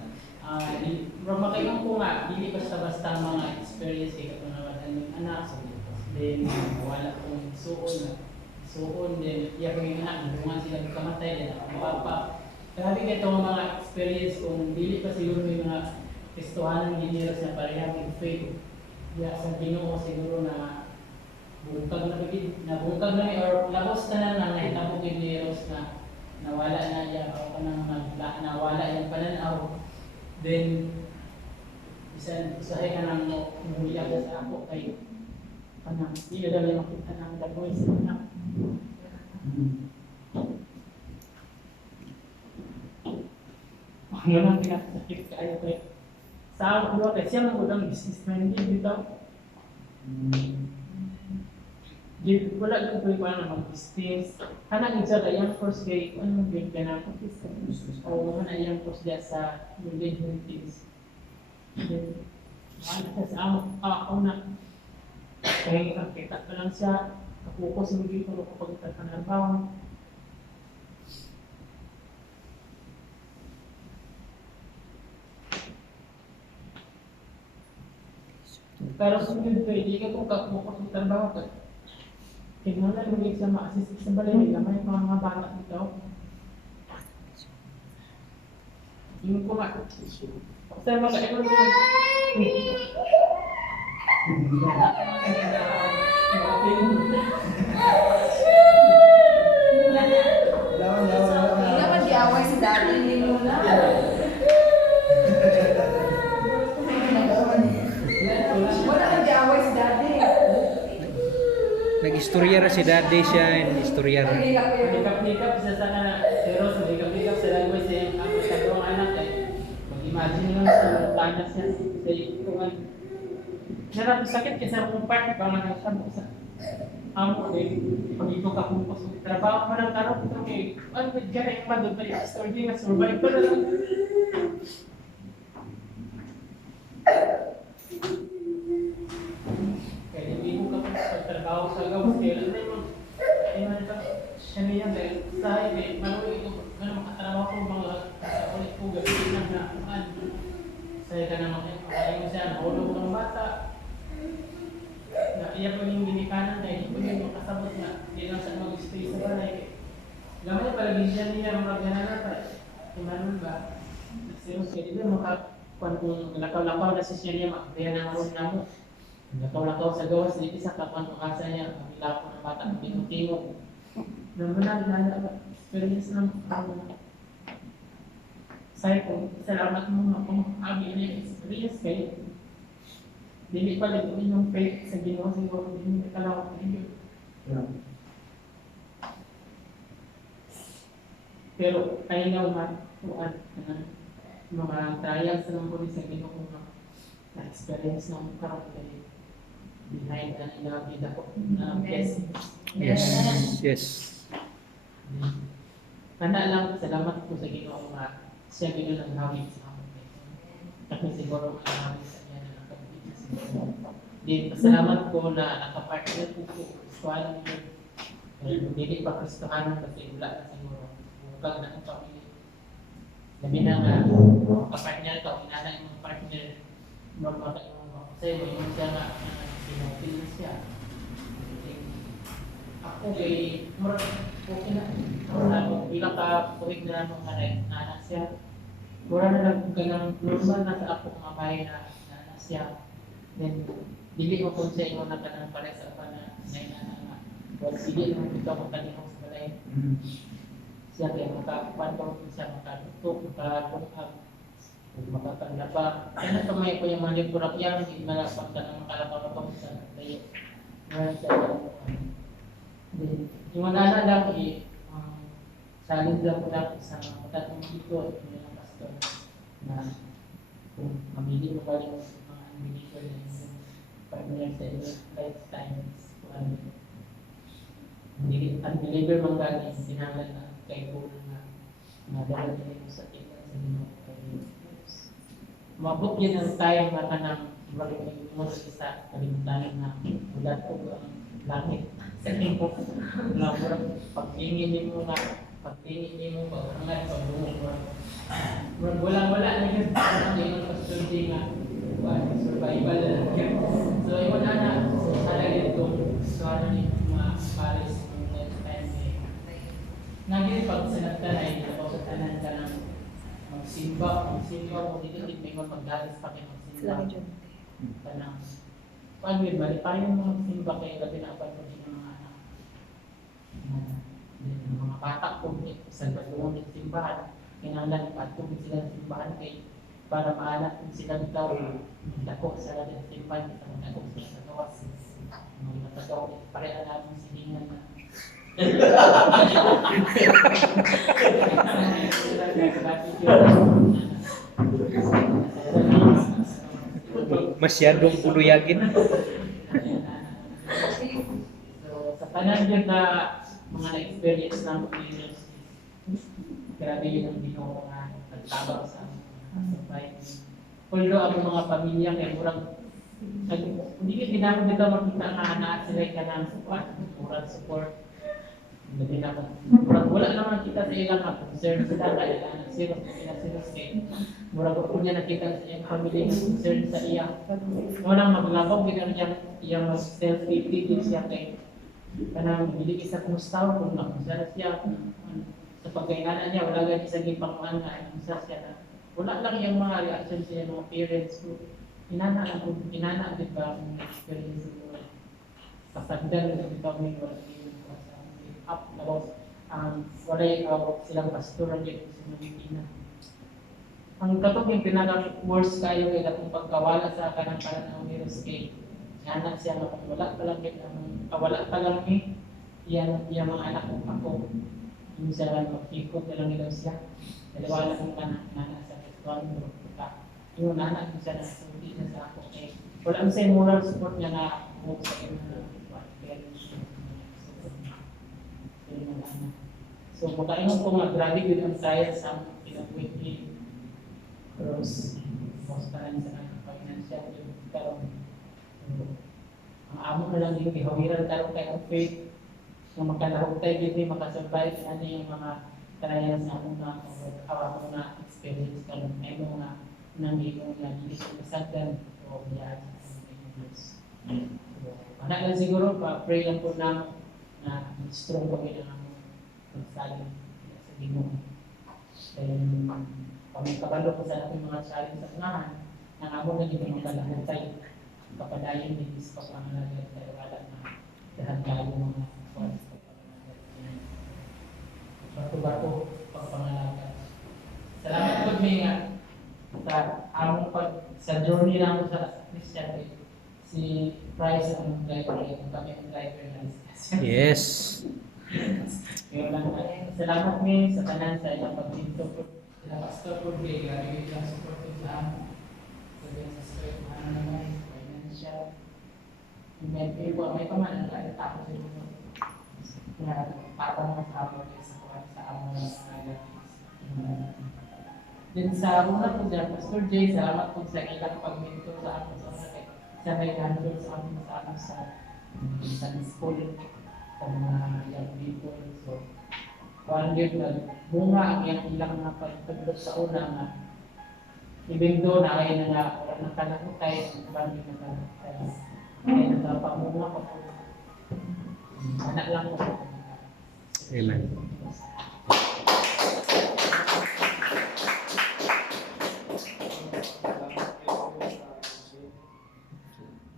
Makailang ko nga, hindi basta-basta mga experience kay katunawatan ng anak. Then, wala kong suon. Then, iya kong anak, nabungan sila kamatay, then ako mapapa. Grabe ka itong mga experience kung dili pa siguro may mga testuhanan ng giniros na parehang with faith. Diya sa Ginoo siguro na bungkag na or labos ka na nahitabo giniros na nawala na niya o kanang nawala yung pananaw. Then, isahay ka nang umuliag sa ako kay kanang hindi na dali makita ng dagoy sa anak. Ano lang pinakasakit kayo kay sa ako kay siya ang udang businessman din dito. Wala ko po yung mag-business. Hanang isa ka yung course kay anong grade ka na o hanang yung course dyan sa grade heritage. Then, ako na kaya nakita pa lang siya kapuko sa mga ko kapag itatanabaw. Pero sunod ko, hindi ka kung kapuko sa trabaho ka. Tignan na lumig sa ma-assist sa balay, may gamay mga bata dito. Yung kumak. Sa mga ikaw Hindi naman diaway si daddy, hindi mo na. Wala kang diaway si daddy. Nag-istorya ra si daddy siya, istorya ra. Hikap-hikap sa sana, pero sa hikap-hikap sa language sa ako sa dalawang anak ay mag-imagine lang sa tanas niya sa ikuan. Narap sakit kasi akong part pa nga sa mo sa amo eh pag ito ka kung pasok trabaho pa ng tarong ito kay ano dyan ay madod pa yung story nga survive pa na lang. Kaya hindi ko ka pagtrabaho sa gawas kaya lang na yung ka siya niya dahil sa hindi maluwi ko gano'n makatrabaho ko mga ulit ko gawin lang na saya ka naman ayaw mo siya nahulog ng bata na iya pa yung ginikanan dahil hindi pa yung makasabot na hindi lang sa mag-stay sa balay gamay palagi siya niya mag-ganana pa imanon ba serious kaya dito kung lakaw-lakaw na siya niya makakaya ng room na mo lakaw-lakaw sa gawas na isa kapag makasa niya kamila ko ng bata ng pinutimo naman na experience ng saya ko salamat mo na kung abi niya experience kayo dili pa lang yung faith sa Ginoo siguro hindi kalawat na yun. Pero kaya nga matuan mga trials ng pulis sa Ginoo na experience ng karon kay behind na nila vida ko na blessing. Yes. Tanda lang, salamat po sa Ginoo nga siya Ginoo ng hawig sa amin. Kasi siguro ang hawig sa niya na nakabigit sa Ginoo. Di pasalamat ko na nakapartner po ko squad niyo. Hindi pa Kristohanan kasi wala na siguro. Bukag na ang pamilya. Sabi na nga, kapartner ka, inana yung partner. Normal ka yung sa'yo, yung siya nga, pinopil na siya. Ako okay, murag okay na. Tapos bilang ka tuwing na mga anak siya. Mura na lang ganang normal na sa ako mga bahay na siya. Then, dili ko kung sa inyo na kanang pare sa pa na nga. Huwag sige naman ito ako kanino sa balay. Siya kaya makapantaw ko siya, makalutok, makalutok, makatanda pa. Kaya na tumay ko yung mga liburap yan, hindi malapag ka na makalapag sa layo. Ngayon siya yung mga lang salin lang ko lang sa matatong dito, yung pastor na kung mamili mo pa rin mga unbeliever na yung partner sa iyo lifetime kung unbeliever mang gani sinalan na kay Paul na madala niya yung sakit sa inyo mabot yun ang time na kanang balik mo sa isa kalimutan na ulat ko ang langit sa inyo na pag-ingin mo nga pagtingin mo pag-angat, pag-bumong mo. Wala na yun. Yung pastordi nga. Survival na yun. So, iwan na. So, talaga ito. So, ano yung mga pares yung next time eh. Naging pag sanagtan ay sa tanan ka ng magsimba. Magsimba mo dito. May mapagdalis pa kayo magsimba. Tanang. Paano yun? Bali pa yung magsimba kayo gabi na apat mo din ng mga anak. Mga bata po sa pagtungon ng simbahan, kailangan patungin sila ng simbahan kay para maanak kung sila daw dako sa ng simbahan sa mga dako sila sa gawas. Mga natagaw, pareha namin siningan na. Masyadong uluyagin. So, sa tanan yun na mga na-experience ng community. Grabe yun ang Ginoo nga nagtabang sa bayan. Although ang mga pamilya kay murang hindi namin dito makita nga anak sila ka ng support, murang support. Hindi naman. Wala naman kita sa ilang concern sila kaya serious kay murang ko niya nakita sa iyang pamilya na concern sa iya. Walang maglabog bigyan niya iyang self-pity siya kay kanang hindi isa kumustaw kung nakunsara siya sa pagkainganan niya, wala lang isang ipangkuhan na isa siya na wala lang yung mga reaction sa mga parents ko. Inana din ba ang experience ko? Kasagdan na ito may wala yung up na wala yung silang pastor ang yung sinumikina. Ang katong yung pinaka-worst kayo kaya kung pagkawala sa kanang parang virus kay anak siya na kung wala pa lang yan mga anak kong ako yung siya lang magkikot na lang nila siya naliwala kong anak sa restaurant yung anak ko siya na hindi na sa ako wala sa moral support niya na huwag sa iyo na so makaingon ko nga grabe yun ang science sa pinag-weekly cross postaran sa financial pero ang amo na lang yung ihawiran tarong kay ang faith na makalahog tayo din makasurvive ano yung mga trials na akong na na experience ka lang may mga nangyayong na hindi ko nasagdan o biyad anak lang siguro pa-pray lang po na strong kami na magsaling sa Ginoo. Then kami kabalo ko sa ating mga challenge sa unahan nang amo na hindi makalahog tayo kapadayon din sa pangalaga tayo wala na dahan tayo mga kwan sa pangalaga bato-bato pangalaga. Salamat po nga sa among sa journey lang ko sa Christian si Price ang driver kami ang driver na discussion. Yes. Salamat mi sa tanan sa ilang pagdito po sila pastor po grabe yung support sa amin sa straight naman siya. May paman na tapos yung na para mga tao sa among din sa una po dyan, Pastor Jay, salamat po sa ilang pagminto sa amin sa may handle sa amin sa school sa mga young people. So, one year na bunga ang ilang na pagtagod sa una na even though na kayo na wala nang kanakutay, bandi na kanakutay. Kaya nagpapamunga pa po. Na lang po. Amen.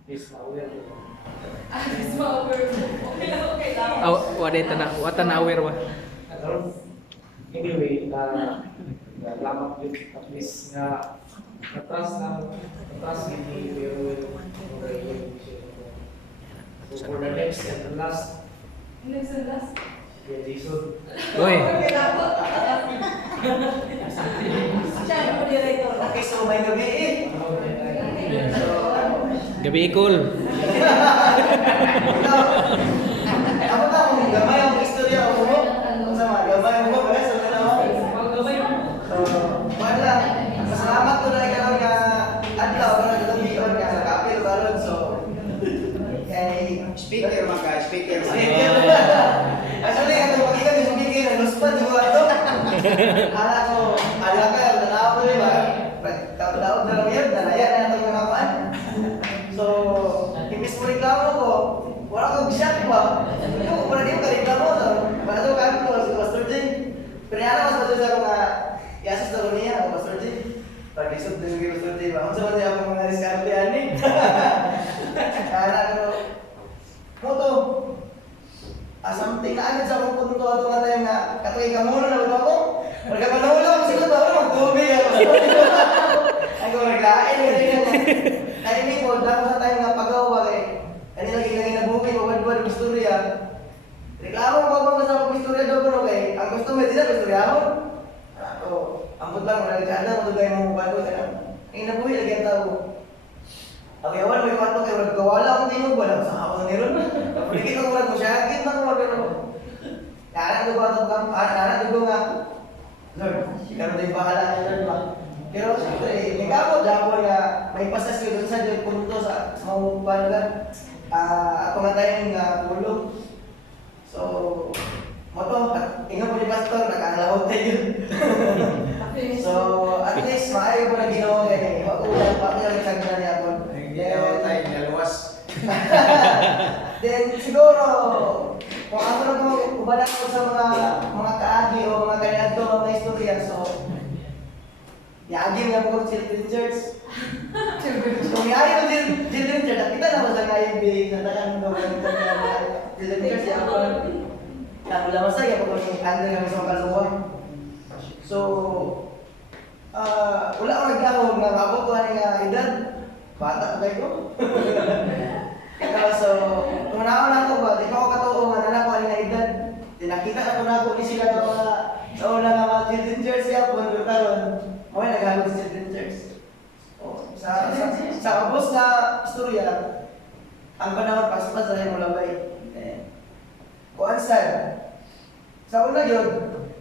Yes, aware. Mas ma-over. Okay lang, okay lang. Wata na aware wa. Anyway, lamang yun at least nga na-trust hindi pero so for the next and the last, Next and last. yeah, Jason. Uy, Okay lang po. Siya yung moderator. Okay, so may gabi eh. gabi cool. Ako ta mo gamay ang istorya ako mo. Sama gamay mo ba sa tanaw? Wala. Salamat ko na ikaw nga adlaw ka na dito biyon ka sa kapil balon so. Kay speaker man ka, speaker. Actually ato pagika ni speaker na luspan di ba to? Ala ka tanaw ko ba? Daw na lang yan, dalaya na natin mga kuan. So, imbis mo reklamo ko, wala kang bisyak ba? Yung wala din ka reklamo so, bato ka ko si Pastor J. Pero ano mas bato sa mga yasos na niya ako Pastor J. Pag isod din kay Pastor J ba? Unsa man niya akong mga diskarte ani? Kaya ko moto. Something na agad sa akong punto ato nga tayo nga katuig ka muna na ako. Wala ka manula ako siguro ba? Wala magtubig ako. Ay ko naglain ganyan. Kaya ni po dapat sa tayo nga pagawa kay ani lagi lagi nabuki ko wad istorya. Reklamo ko ba sa istorya daw ko kay ang gusto mo dito istorya ako. Ako, ambot lang wala gana mo dugay mo ba ko kana. Ay nabuhi lagi ang tao. Okay, wala may kwarto kay wala wala akong tingog wala sa ako ni ron. Kapag kita ko wala mo siya, kita ko wala ko. Kaya ko ba ito kaya ko nga Lord, ikaw din bahala Lord ba? Pero siyempre, may kapot dapon nga may pasas ko doon sa Diyos punto sa mga panagan. Ako nga tayong pulong. So, moto, ingat po ni Pastor, nakakalawag tayo. So, at least, maayo ko na ginawa kayo. Iwag-ulang pa kayo isang na niya po. Ginawa tayo naluwas. Then, siguro, kung ako na po, ubalan ko sa mga kaagi o mga ganyan mga istorya, so, Yagim nga po Children's Church. Kung yari ko Children's Church, kita na ko sa ngayon bilig na takan ko ng Children's Church. Ako wala masaya po kung andun kami sa kaluwa. So, wala akong nagkakawag nga mabot ko nga edad. Bata ko kayo. So, kung naon ako ba, di pa ako katuo nga nanak ko nga edad. Nakita na ko na ako ni sila ng mga sa una nga mga Children's Church siya po, karon mo naghago sa Children's Church. Oh, sa ubos na istorya, ang panahon pas-pas sa mo labay. Kuan sa una yun,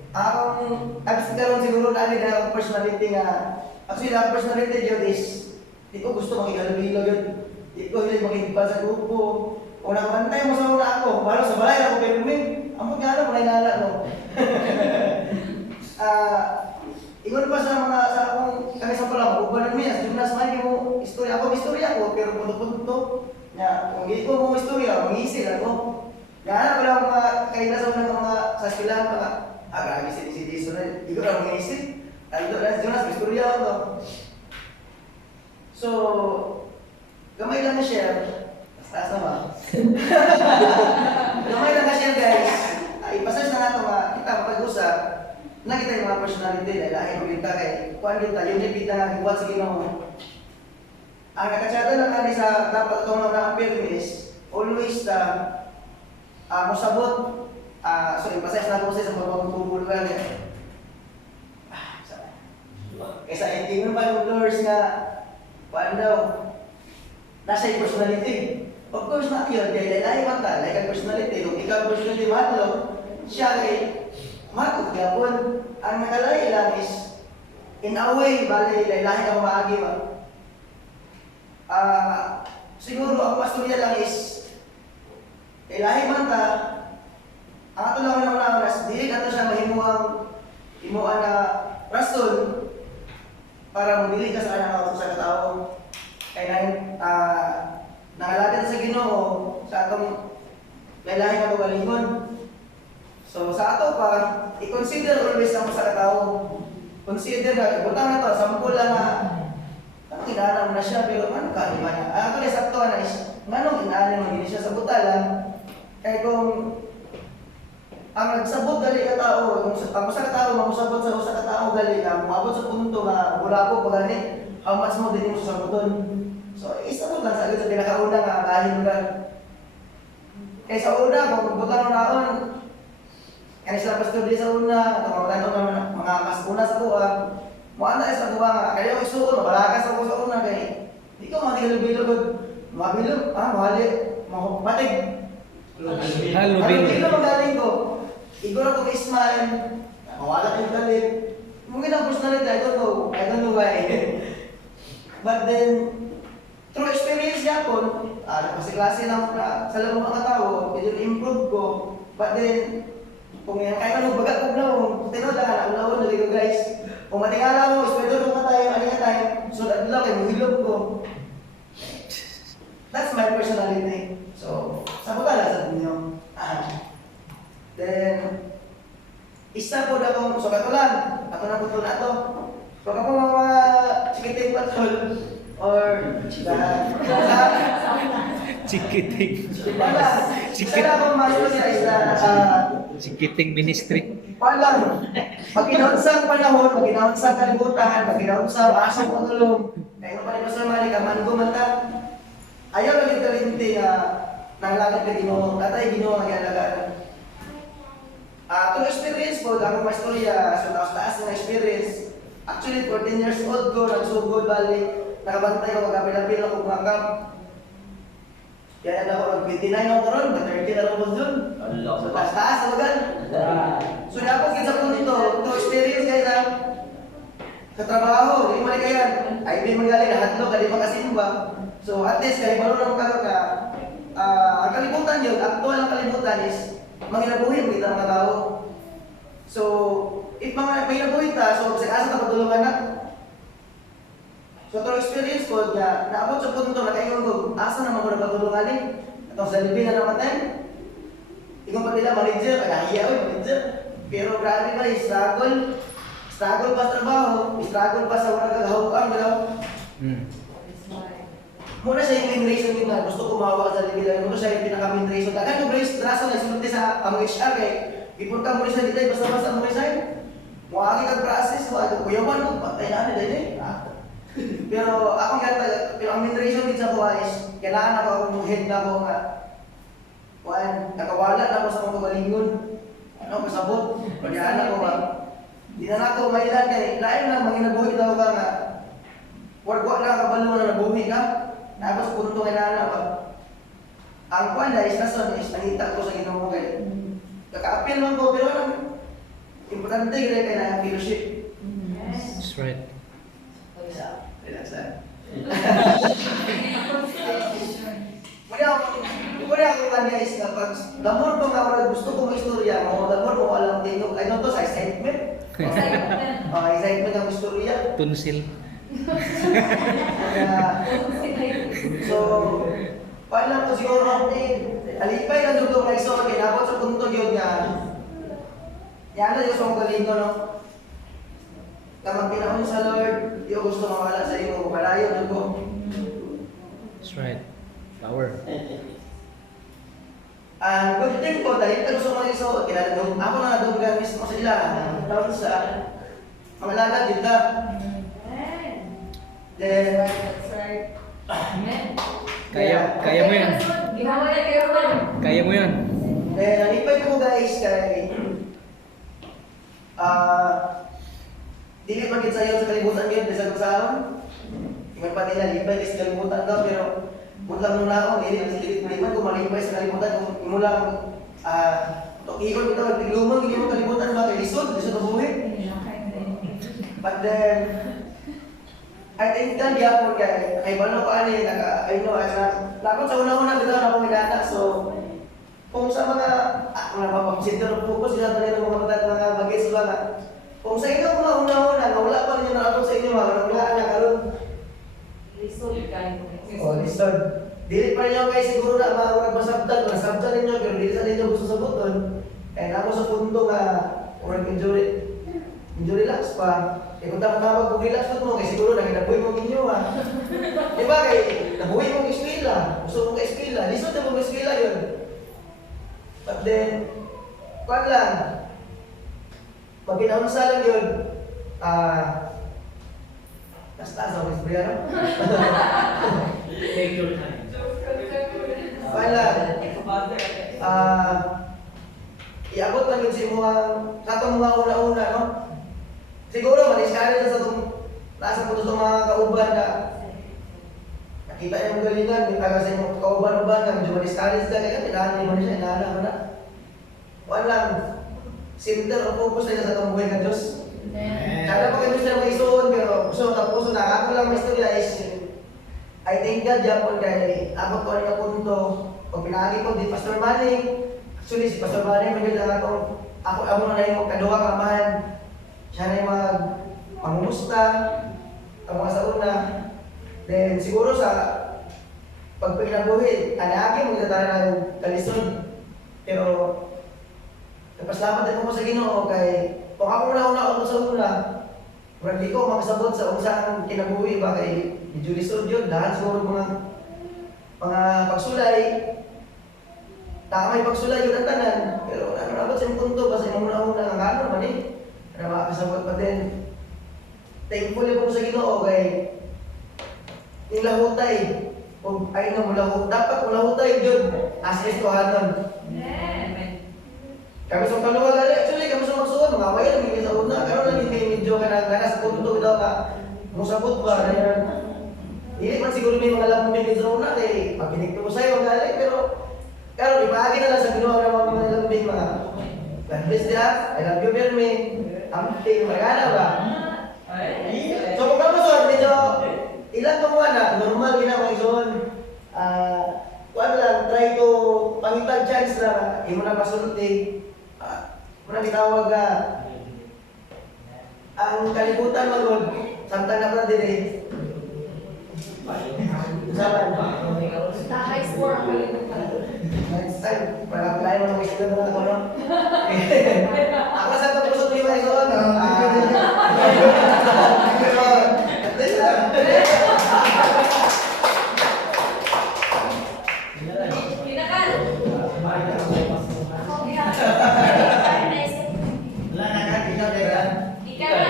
akong karon siguro na rin na personality nga, actually na personality yun is, di ko gusto makigalo-gilo yun. Di ko hindi makigibal sa grupo. Kung nakapantay mo sa una ako, balo sa balay ako kay Luming, ang magkano mo na inala no. Ingon pa sa mga sa akong kami sa pala, uban mi as gimnas man mo istorya ko pero punto-punto nya kung gi ko mo istorya, mangisil ako. Yan wala mga kaila sa mga sa eskwelahan mga agragi si Jason, di ko ra mangisil. Aldo las Jonas istorya to. So gamay lang na share. Basta ba? Gamay lang na share guys. Ipasas na nato nga kita pag-usap. Nakita yung mga personality na lahi magkita kay kuan kita yung nipita nga gibuhat sa Ginoo. Ang nakatsada lang kani sa dapat itong mga feminist always musabot so ipasas na ko sa pagpupul well kaysa intingon pa yung lures nga kuan daw nasa yung personality. Of course na yun, kaya lahi man ta, like ang personality, kung ikaw personality matlo, siya kay Marco, kaya ang nakalay lang is, in a way, bali, lahi ang maagi ba? Siguro, ang pastorya lang is, lahi man ta, ang ato lang na dili ato siya himuan na rason para mabili ka sa anak sa katao. Kaya nangalagad sa Ginoo sa atong lahi ka magalingon. So sa ato pa, i-consider always ang sa katao. Consider na, ibutang na to, sample lang na, ang inaanam na siya, pero ano ka, di ba niya? Ako na sakto na is, manong inaanin mo din siya sa buta lang. Kaya kung ang nagsabot gali ka tao, kung sa katao, magusabot sa usa ka tao gali ka, umabot sa punto na wala ko pagani, how much mo din mo sa sabuton. So, isabot lang sa agad sa pinakauna nga, kahin ka. Kaya sa una, kung butang na naon, kaya sila pastor din sa una, at mga mas una sa buwan, muanda sa buwan nga, kaya yung isuon, mabalakas ako sa una, kaya di ko matigil-bilog, mabilog, mahali, matig. Halo, Dito magaling ko. Igor ako ismail, mawala yung galit. Mungkin ang personality, I don't know why. But then, through experience niya po, kasi klase lang na sa labang mga tao, medyo improve ko. But then, kung kahit anong baga ko na, tinood na, ulawon na ko guys. Kung matingala mo, espero nung tayo, ano nga tayo, so dadlaw kayo, mahilog ko. That's my personality. So, sa butala sa inyo. Then, isa po na kung, so katulan, ako na po na ito. So, ako mga chikiting patrol, or Chikiting. isa na akong master niya is Chikiting ministry. palang, pag inaunsang panahon, pag inaunsang kalibutan, pag inaunsang asang pangulong, kaya pa rin sa mali ka, man gumanta, ayaw lang yung kalinti na nangalagad ka Ginoo, tatay Ginoo ang ialagaan. Itong experience ko, ang mga istorya, so taas ng experience. Actually, 14 years old ko, nagsugod, bali, nakabantay ko, magkapil-apil ako kumangkap. Kaya ako, nag-29 ako ron, nag-30 na ako doon. So, taas-taas, talaga. So, napagkit sa po dito, itong experience guys ha, sa trabaho, di mo kayan, ay di magaling, nahatlog, di makasimba. So, at least, kahit marunong ka, ang kalibutan yun, actual ang kalibutan is, manginabuhin kita mga tao. So, if manginabuhin ta, so sa asa ta patulungan na. So, itong experience ko, naabot sa punto na kayo ko, asa naman ko na patulungan eh. Itong sa libin na namatay. Ikaw pa nila, manager, kagahiya ko, manager. Pero grabe pa, struggle. Struggle pa sa trabaho, struggle pa sa walang kagahukan, galaw. Muna sa yung main reason yun na gusto ko mahawa sa libin, muna siya yung pinaka-main reason. Kaya yung rason na sinunti sa amang HR eh, before ka muna sa dito, basta-basta muna siya. Muagi kang process, kuyawan mo, patay na nila eh. Pero akong gata, pero ang main reason din sa buhay is, kailangan ako akong head na ako nga, nakawala na ako sa mga kabalingon. Ano, kasabot, pagyan ako nga. Di na ako mailan kaya, lain lang, manginabuhi daw ka nga, wargwa na kabalo na nabuhi ka. Tapos punto kailangan ba? Ang kwan na is nason is nakita ko sa Ginoo kay. Kaka-appeal man ko pero importante gid kay na fellowship. That's right. Relax lang. Muna ako kan guys kapag damor ko nga wala gusto ko may istorya mo, damor mo alam tingog. I don't know sa excitement. Excitement ang istorya. Tunsil. So, paalam ko siguro, alipay na doon na iso, kinabot sa punto yun nga, yan na yung song galing ko, no? Kamang pinahon sa Lord, yung gusto mawala sa iyo, malayo doon ko. That's right. Power. Good thing po, dahil ka gusto mga iso, kinalagong, ako na doon ka mismo sa ila, tapos sa mga lagad dito. Then, That's right. Amen. Kaya mo yan. Ginawa niya kayo man. Kaya mo yan. nalipay ko guys kay dili man gid sayo sa kalibutan yun bisag usaon. Ingon pa nila lipay sa kalibutan daw pero mutlang nung naon dili man ko malipay sa kalibutan kung imo lang iyon bitaw tiglumang imo kalibutan ba kay lisod sa buhi. But then I think dan gyapon kay balo pa ani I know lakot sa una-una bitaw na ko midata so kung sa mga mapapasinder po ko sila pa mga mga bagay sa mga kung sa inyo mga una-una wala pa rin nakatong sa inyo mga wala na karon Lisod kayo. lisod dili pa ninyo kay siguro na masabtan, nasabtan ninyo, pero dili sa ninyo gusto sabuton. Kaya nako sa punto nga, murag injury relax pa. Eh kung tawag kung relax mo, kay siguro naginabuhi mo ninyo ha. Di ba kay, nabuhi mong eskwela, gusto mong ka-eskwela, lisod na mong eskwela yun. But then, kuwan lang, pag ginaunsa lang yun, taas-taas ako istorya, no? Take your time. Kuwan lang, iabot lang yun sa mga, sa itong mga una-una, no? Siguro, maniskari na sa itong, nasa po itong mga kauban na, nakita niya ang galingan, may taga sa inyong kauban-uban na, medyo maniskari sila, kaya tinahan mo na siya, inahala mo na. Kuwan lang, center o focus na sa itong buhay ng Diyos. Kada pa kayo sila mag-isuon, pero gusto tapos na ako lang may istorya is, I thank God, Japon, kaya abot ko rin ang punto, pag pinagi ko, di Pastor Manning, actually, si Pastor Manning, may lang ako na yung kaduha kamahan, siya na yung pangumusta, ang mga sa una. Then siguro sa pagpinabuhin, anaagi mo kita tayo ng kalisod. Pero napasalamat din ko sa Ginoo kay kung ako una ako sa una, hindi ko makasabot sa unsang kinabuhi ba kay medyo lisod yun. Dahil siguro mga pagsulay, may pagsulay yun ang tanan. Pero ano nabot sa punto, basta yung una-una ang ano man eh. Na makasabot pa din. Thankful ko sa Ginoo kay yung lahutay. Kung ay na mulahut, dapat mulahutay yun. As-is ko hanon. Kami sa kaluwa gali, actually kami sa magsuon, mga away lang yung sa una. Pero lang yung medyo ka na sa punto daw ka musabot ba. Hindi man siguro may mga lambing sa una kay pagkinig ko sa'yo ang gali. Pero ibahagi na lang sa Ginoo ng mga lambing mga God bless dia, I love you very much. Amping, magana ba? So kung kamo sir, medyo ilang kamuha na, normal ginamay zon. Kuan lang, try to pangitag chance na imo na pasulti. Muna gitawag ang kalibutan magod, samtang na pa dire. Saban. The high score ang kalimutan. Next time, para apply mo ng wisdom na ako, no? Ako sa tapos sa tuyo ay doon. Kinakal. Wala na ka, ikaw na yan. Ikaw na.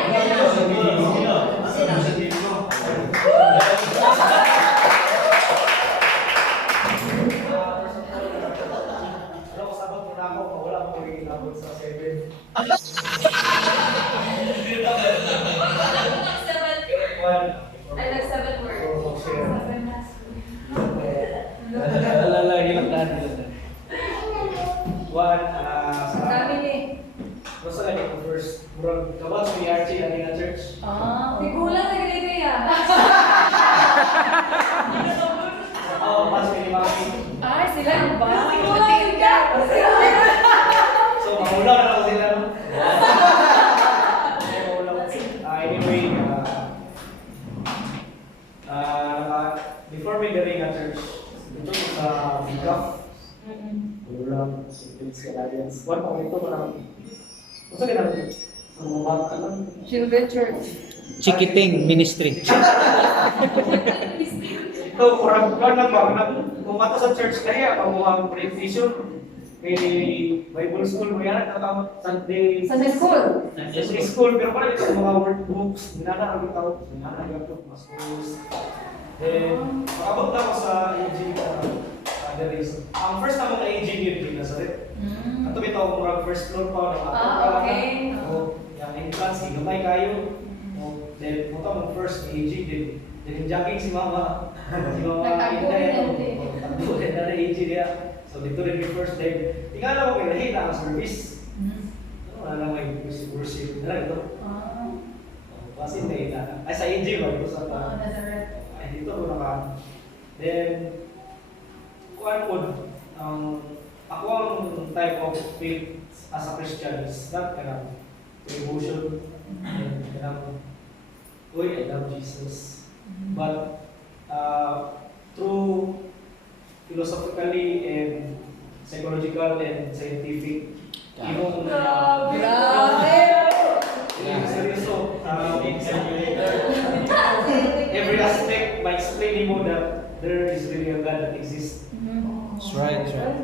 Alam ko, sabot mo na ako, wala ko rin inabot sa 7. I like 7 words. Lagi lang tahan nila. One, sa... Dami ni. Basta ka ko first. Murag, kabal sa PRG natin na church. Tigulang na ganito yan. Oo, pas ka ni Mami. Ay, sila ang ba? Tigulang ka. So, mahula na ako sila. No? Anyway, before me getting a church, ito sa Bigaf. Ulam, Saints Canadians. One pa ito ko lang. Masa ka natin? Sa mga bata lang. Children Church. Chikiting Ministry. Ito, kurang lang ba? Kung ato sa church kaya, pamuhang presentation. May Bible school mo yan, nakakamot Sunday. Sunday school. Sunday school, pero pala ito sa mga workbooks. Ninanarag ito. Ninanarag ito, mga schools. Then, makabot na ako sa AG there is. Ang first na mga AG yun din, Nazareth. Ato bitaw akong murag first floor pa, Okay. Yung entrance, gamay kayo. Then, punta mong first AG din. Then, jogging si Mama. Si Mama, Nagtagpo rin din. Nagtagpo rin na AG niya. So, dito rin yung first day. Tingala ko kay Lahina ang service. Wala lang may worship. Dala ito. Kasi may na. Ay, sa AG ba? Ito sa Nazareth. ay dito ko naka. Then, kuan po, ako ang type of faith as a Christian is not kanang devotion, kanang, uy, I love Jesus. But, through philosophically and psychological and scientific. Imong Grabe! seryoso. Every aspect by explaining mo that there is really a God that exists. That's right, that's right.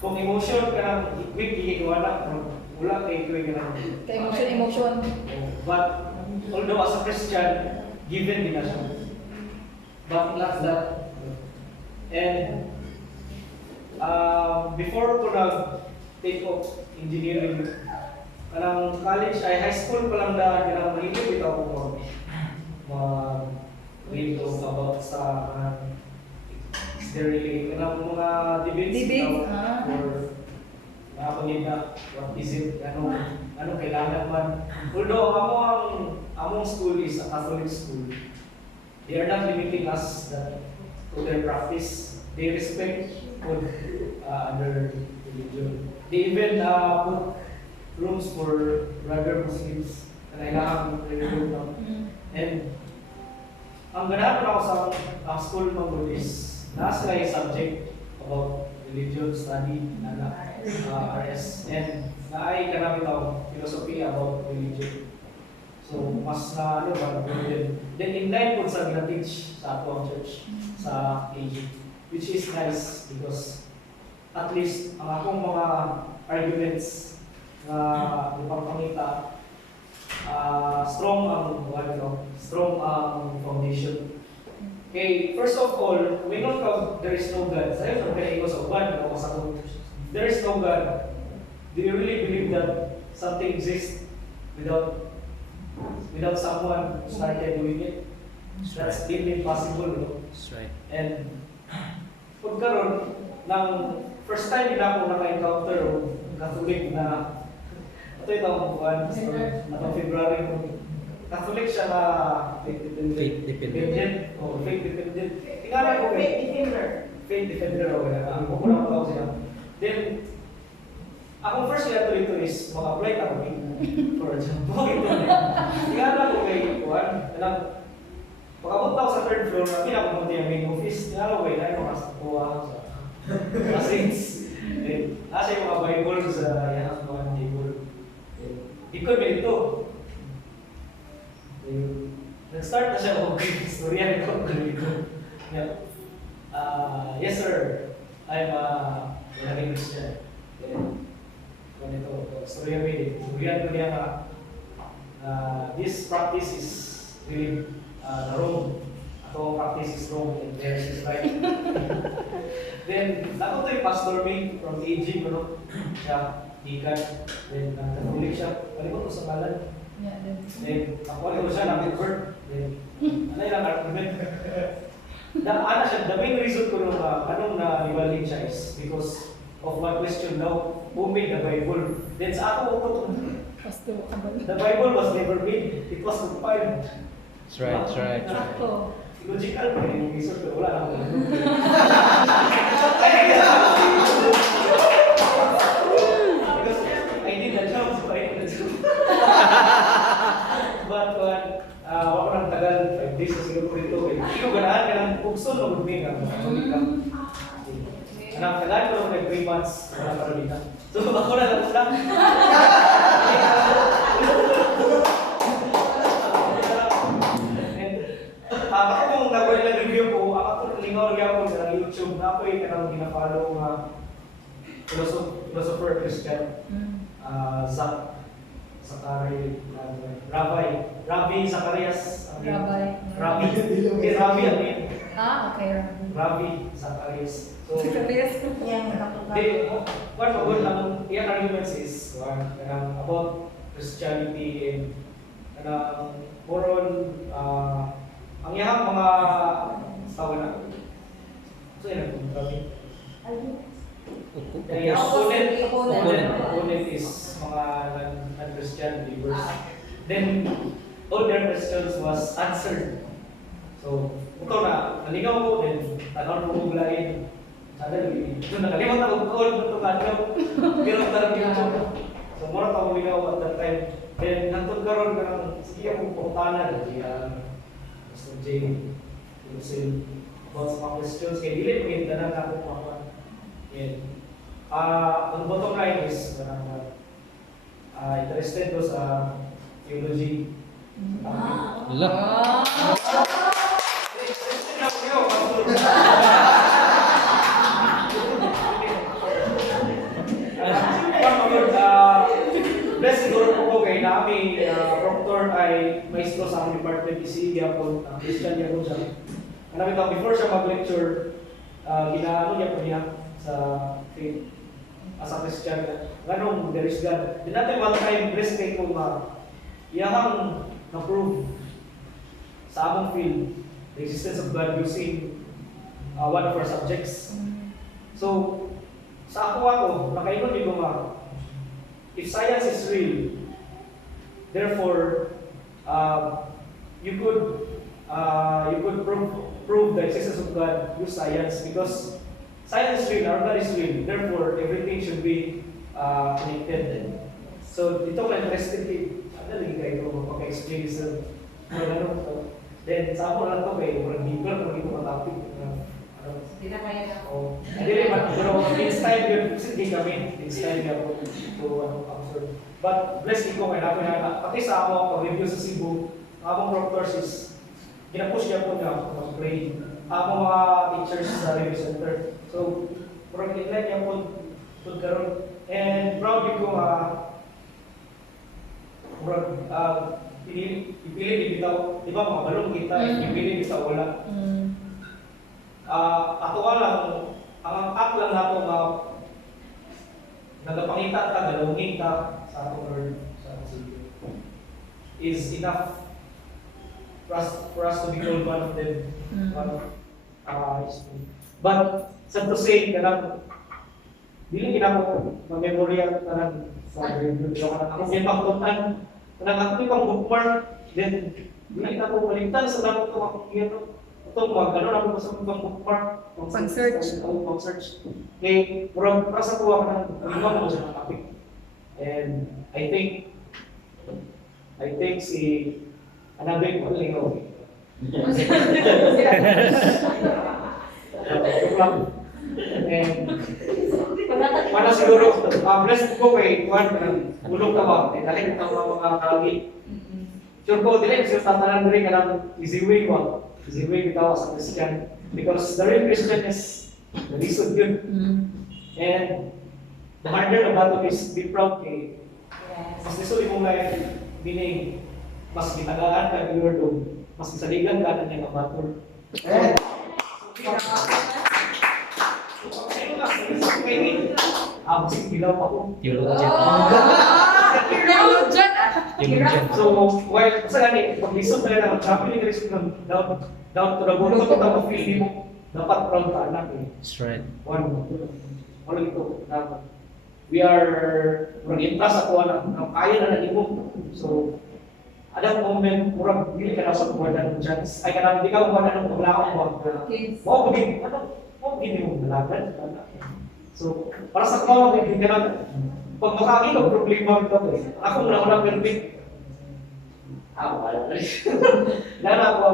Kung emotion ka nang quick ikiwala, wala kay quick ka nang. Emotion. But although as a Christian, given din na siya. But not that. And before ko nag-take off engineering, kanang college ay high school pa lang na kinang mahilig ito ako mag-read about sa is there really kanang mga debates Debates, or nakapagin na what is it, ano kailangan man. Although among school is a Catholic school, they are not limiting us to their practice. They respect other religion. They even put rooms for brother Muslims na kailangan religion na. And ang ganahan ako sa school ng is nasa yung subject about religion study na RS and naay ganamit ako philosophy about religion. So mas na then in line po sa gina-teach sa ako ang church sa AG, which is nice because at least ang akong mga arguments na ipapakita strong ang foundation. Okay, first of all, we know that there is no God. Sabi ko kaya sa uban, there is no God. Do you really believe that something exists without someone who started doing it? That's impossible, no? That's right. And pagkaroon ng first time nila ako naka-encounter o Catholic na ito itong buwan, atong February, Catholic siya na Faith dependent. Faith dependent. Tingnan ko faith defender o kaya ako na ako siya. Then akong first letter ito is mag-apply na kami for example. Tingnan ko kay Juan, pag-abot ako sa third floor, pinapunta yung main office, tingnan ko kay Nay, makasakuha sa saints. Nasa yung mga Bible sa yan, mga table. Ikot ba ito? Nag-start na siya ako istorya nito. Yes sir, I'm a Christian. Ganito, istorya ko niya this practice is really wrong. Ako practice is wrong and theirs is right. Then, ako to yung Pastor May from AG, siya, Deacon, then nag-Catholic siya, palikot ko sa kalan. Then, ako siya, na-convert. Then, ano yung argument? The main reason ko nung anong na-iwaling siya is because of one question daw, who made the Bible? Then sa ako, the Bible was never made, it was compiled. That's right, that's right. Logical pa yung reason ko, wala na ako. Because I did the job, so I did the job. But wala ko ng tagal, 5 days na sila po rito. Ikaw ganahan ka ng pugson na gudming ang anak tagal ko ng 3 months, wala pa rin. So ako na lang sila. Ako kung nag-review ko, ako lingaw ko sa YouTube na ako yung kanang ginapalo nga philosopher Christian, Rabbi Zacharias. Rabbi Zacharias. So, one of the arguments is about Christianity and more on ang iyang mga tawag na. So yun ang Rabbi. Opponent is mga non-Christian believers. Then all their questions was answered. So ito na, naligaw ko, then tanong ko gulayin. Sana doon nakalimot ako call ito kanyo. Pero tarang YouTube. So mura pa ligaw at that time. Then nantun karon ka ng sige akong pangtanan. Mr. J. Lucille. about sa mga questions. Kaya dili maganda na ako mga yan. Ang bottom line is, interested ko sa theology. La. Bless siguro po ko kay nami proctor ay maestro sa aming department PCE gyapon Christian gyapon siya. Kanami ta before siya mag-lecture ginaano niya po niya sa faith as a Christian. Ganong there is God. Di natin one time bless kay ko iyahang na-prove sa among field the existence of God using one of our subjects. So sa ako nakaingon din ko if science is real, therefore you could prove the existence of God with science because science is real, our God is real. Therefore, everything should be connected. So dito ko interested ano lagi kayo mapaka-explain sa then sa ako lang to kay murag deeper kung ito ang topic. Hindi na kaya na. Oh, hindi man pero in-style yun kasi kami in-style niya po to observe. But blessed ko kay ako na pati sa ako pag-review sa Cebu, among proctors is ginapush niya po na mag-pray. Among mga teachers sa review center. So, parang in-like niya po karon and proud ko ipili bitaw, di ba mga balong kita, ipili bitaw wala. Ato lang, ang act lang nato nagapangita ka, galungin ka sa atong Lord, sa atong Savior, is enough for us to be called one of them. But, sad to say, dili kinako ma-memorya kanang sa review. Ako yung pagtutan, kanang ako yung bookmark, then dili na ko malimtan sa damo ko itong gano'n ako sa itong bookmark. Pag-search. Pag-search. Kaya, murang para sa tuwa ka ng lima mo sa topic. And I think si Anabek Malingaw. And para siguro, blessed ko kay Juan, ulong ka ba? Dahil ito mga kalagi. Sure ko, dili, sure tatanan rin ka ng easy way ba? Easy way bitaw sa Christian. Because the real Christian is the reason yun. And the harder the battle is be proud kay. Mas gusto yung life, meaning, mas gitagaan ka yung Lord, mas isaligan ka na niya ng battle. Sige, bilaw ako. Theologian. Theologian. So, while sa gani, pag-lisod na lang, sabi ni Chris down to the bottom of the feeling mo, dapat proud ka anak eh. That's right. Wala ito, dapat. We are, mag-impress ako na kaya na nag-imog. So, ada moment, murag, hindi ka nasa kuwada ng chance. Ay, hindi ka kuwada ng paglakang mo. Mo begin yung dalagan. So, para sa kawa, hindi ka na, pag makakilog, problema ito eh. Ako muna perfect. Wala na rin. Lala ako,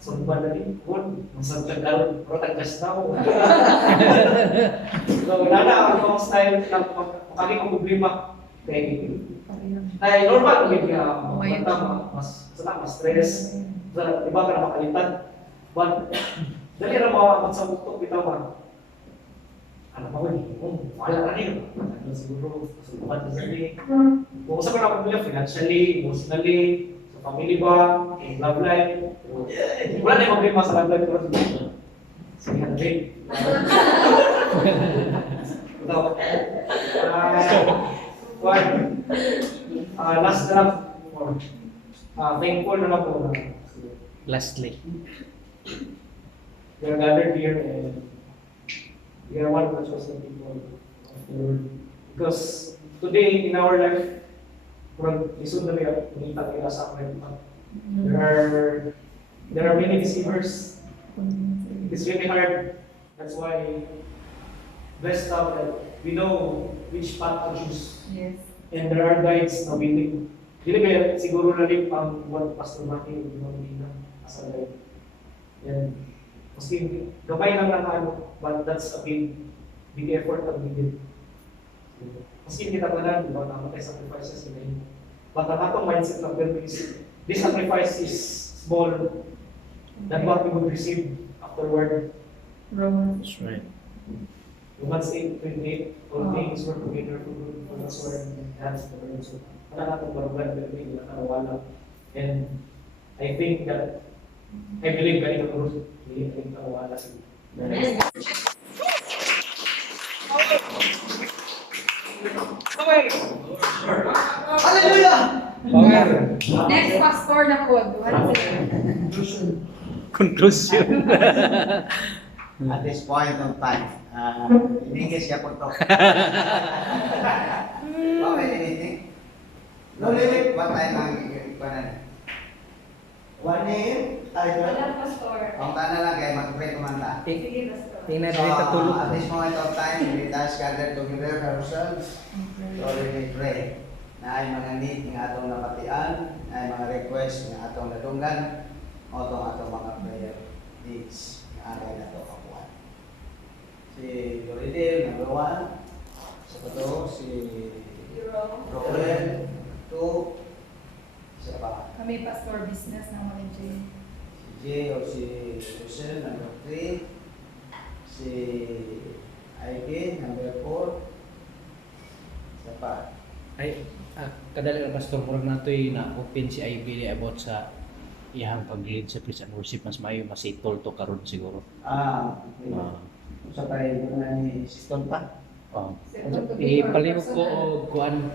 sumban na rin. Masagdag na rin, protagdas na ako. So, lala ako ang style na makakilog problema. Ay, normal, mas stress. Iba ka na makalitan. But, dali na mawawag sa buktok, bitaw ba? Ano ba wala na rin. Siguro, sulubat na sali. Kung sa mga pamilya, financially, emotionally, sa family ba, in love life. Wala na yung problema sa love life. Sige na rin. Last draft, thankful na ako na Lastly. we are gathered here and we are one of the chosen people of the Lord. Because today in our life, isod na may kumita sa akin. There are many deceivers. It's really hard. That's why blessed up that we know which path to choose. Yes. And there are guides na willing. Dili kaya siguro na rin ang what Pastor Martin yung mga as a guide. And Maski gamay lang na ano, but that's a big effort na bigyan. Maski hindi tabanan, di ba, namatay sacrifices na yun. But ang atong mindset ng pero is, this sacrifice is small than what we would receive afterward. Romans. That's right. Romans 8:28, all things work together for good for those who are in God's will. So, wala natong barugan, pero hindi nakawala. And I think that, I believe ganito po, hindi nakawala sila. Hallelujah! Power. Next pastor na po. What is it? Conclusion. At this point of time, in English ya po to. Okay, anything? No limit, what time ang ikuanan? 1 a.m. Tayo Wala, doon. Pastor. Ang tana lang kayo, mag-pray kumanta. Sige, Pastor. Tingnan So, rin katulog. at this moment of time, let us gather together ourselves. So, we pray na ay mga need ng atong napatian, na ay mga request ng atong nadunggan, o itong atong mga prayer needs na alay na ito kapuan. Si Doridel, number 1. Sa ito, si Euro. Roel, 2. Isa pa. Kami pastor business ng mga J. Si Jay o si Lucille, number 3. Si Ike, number 4. Isa pa. Ay, kadali na pastor, murag nato'y na-open si Ivy about sa iyang pag-lead sa praise and worship, mas maayo masitol to karon siguro. Sa tayo na ni Siston pa. Ipalihog ko o kuan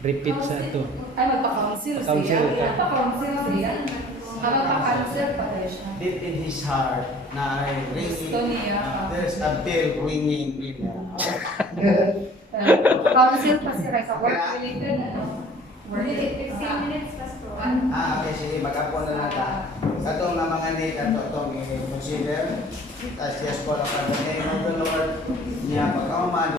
repeat sa ito. Ay, magpa-council Council siya. ka. Magpa-council siya. Magpa-council pa rin siya. Deep in his heart na ay ringing. Gusto niya. There's a bell ringing in niya. Council pa siya sa work related. Work 15 minutes, Pastor. Okay, sige, mag-apo na lang ka. Katong na mga need at itong i-consider. Tapos yes po lang the name of the Lord. Niya pagkauman.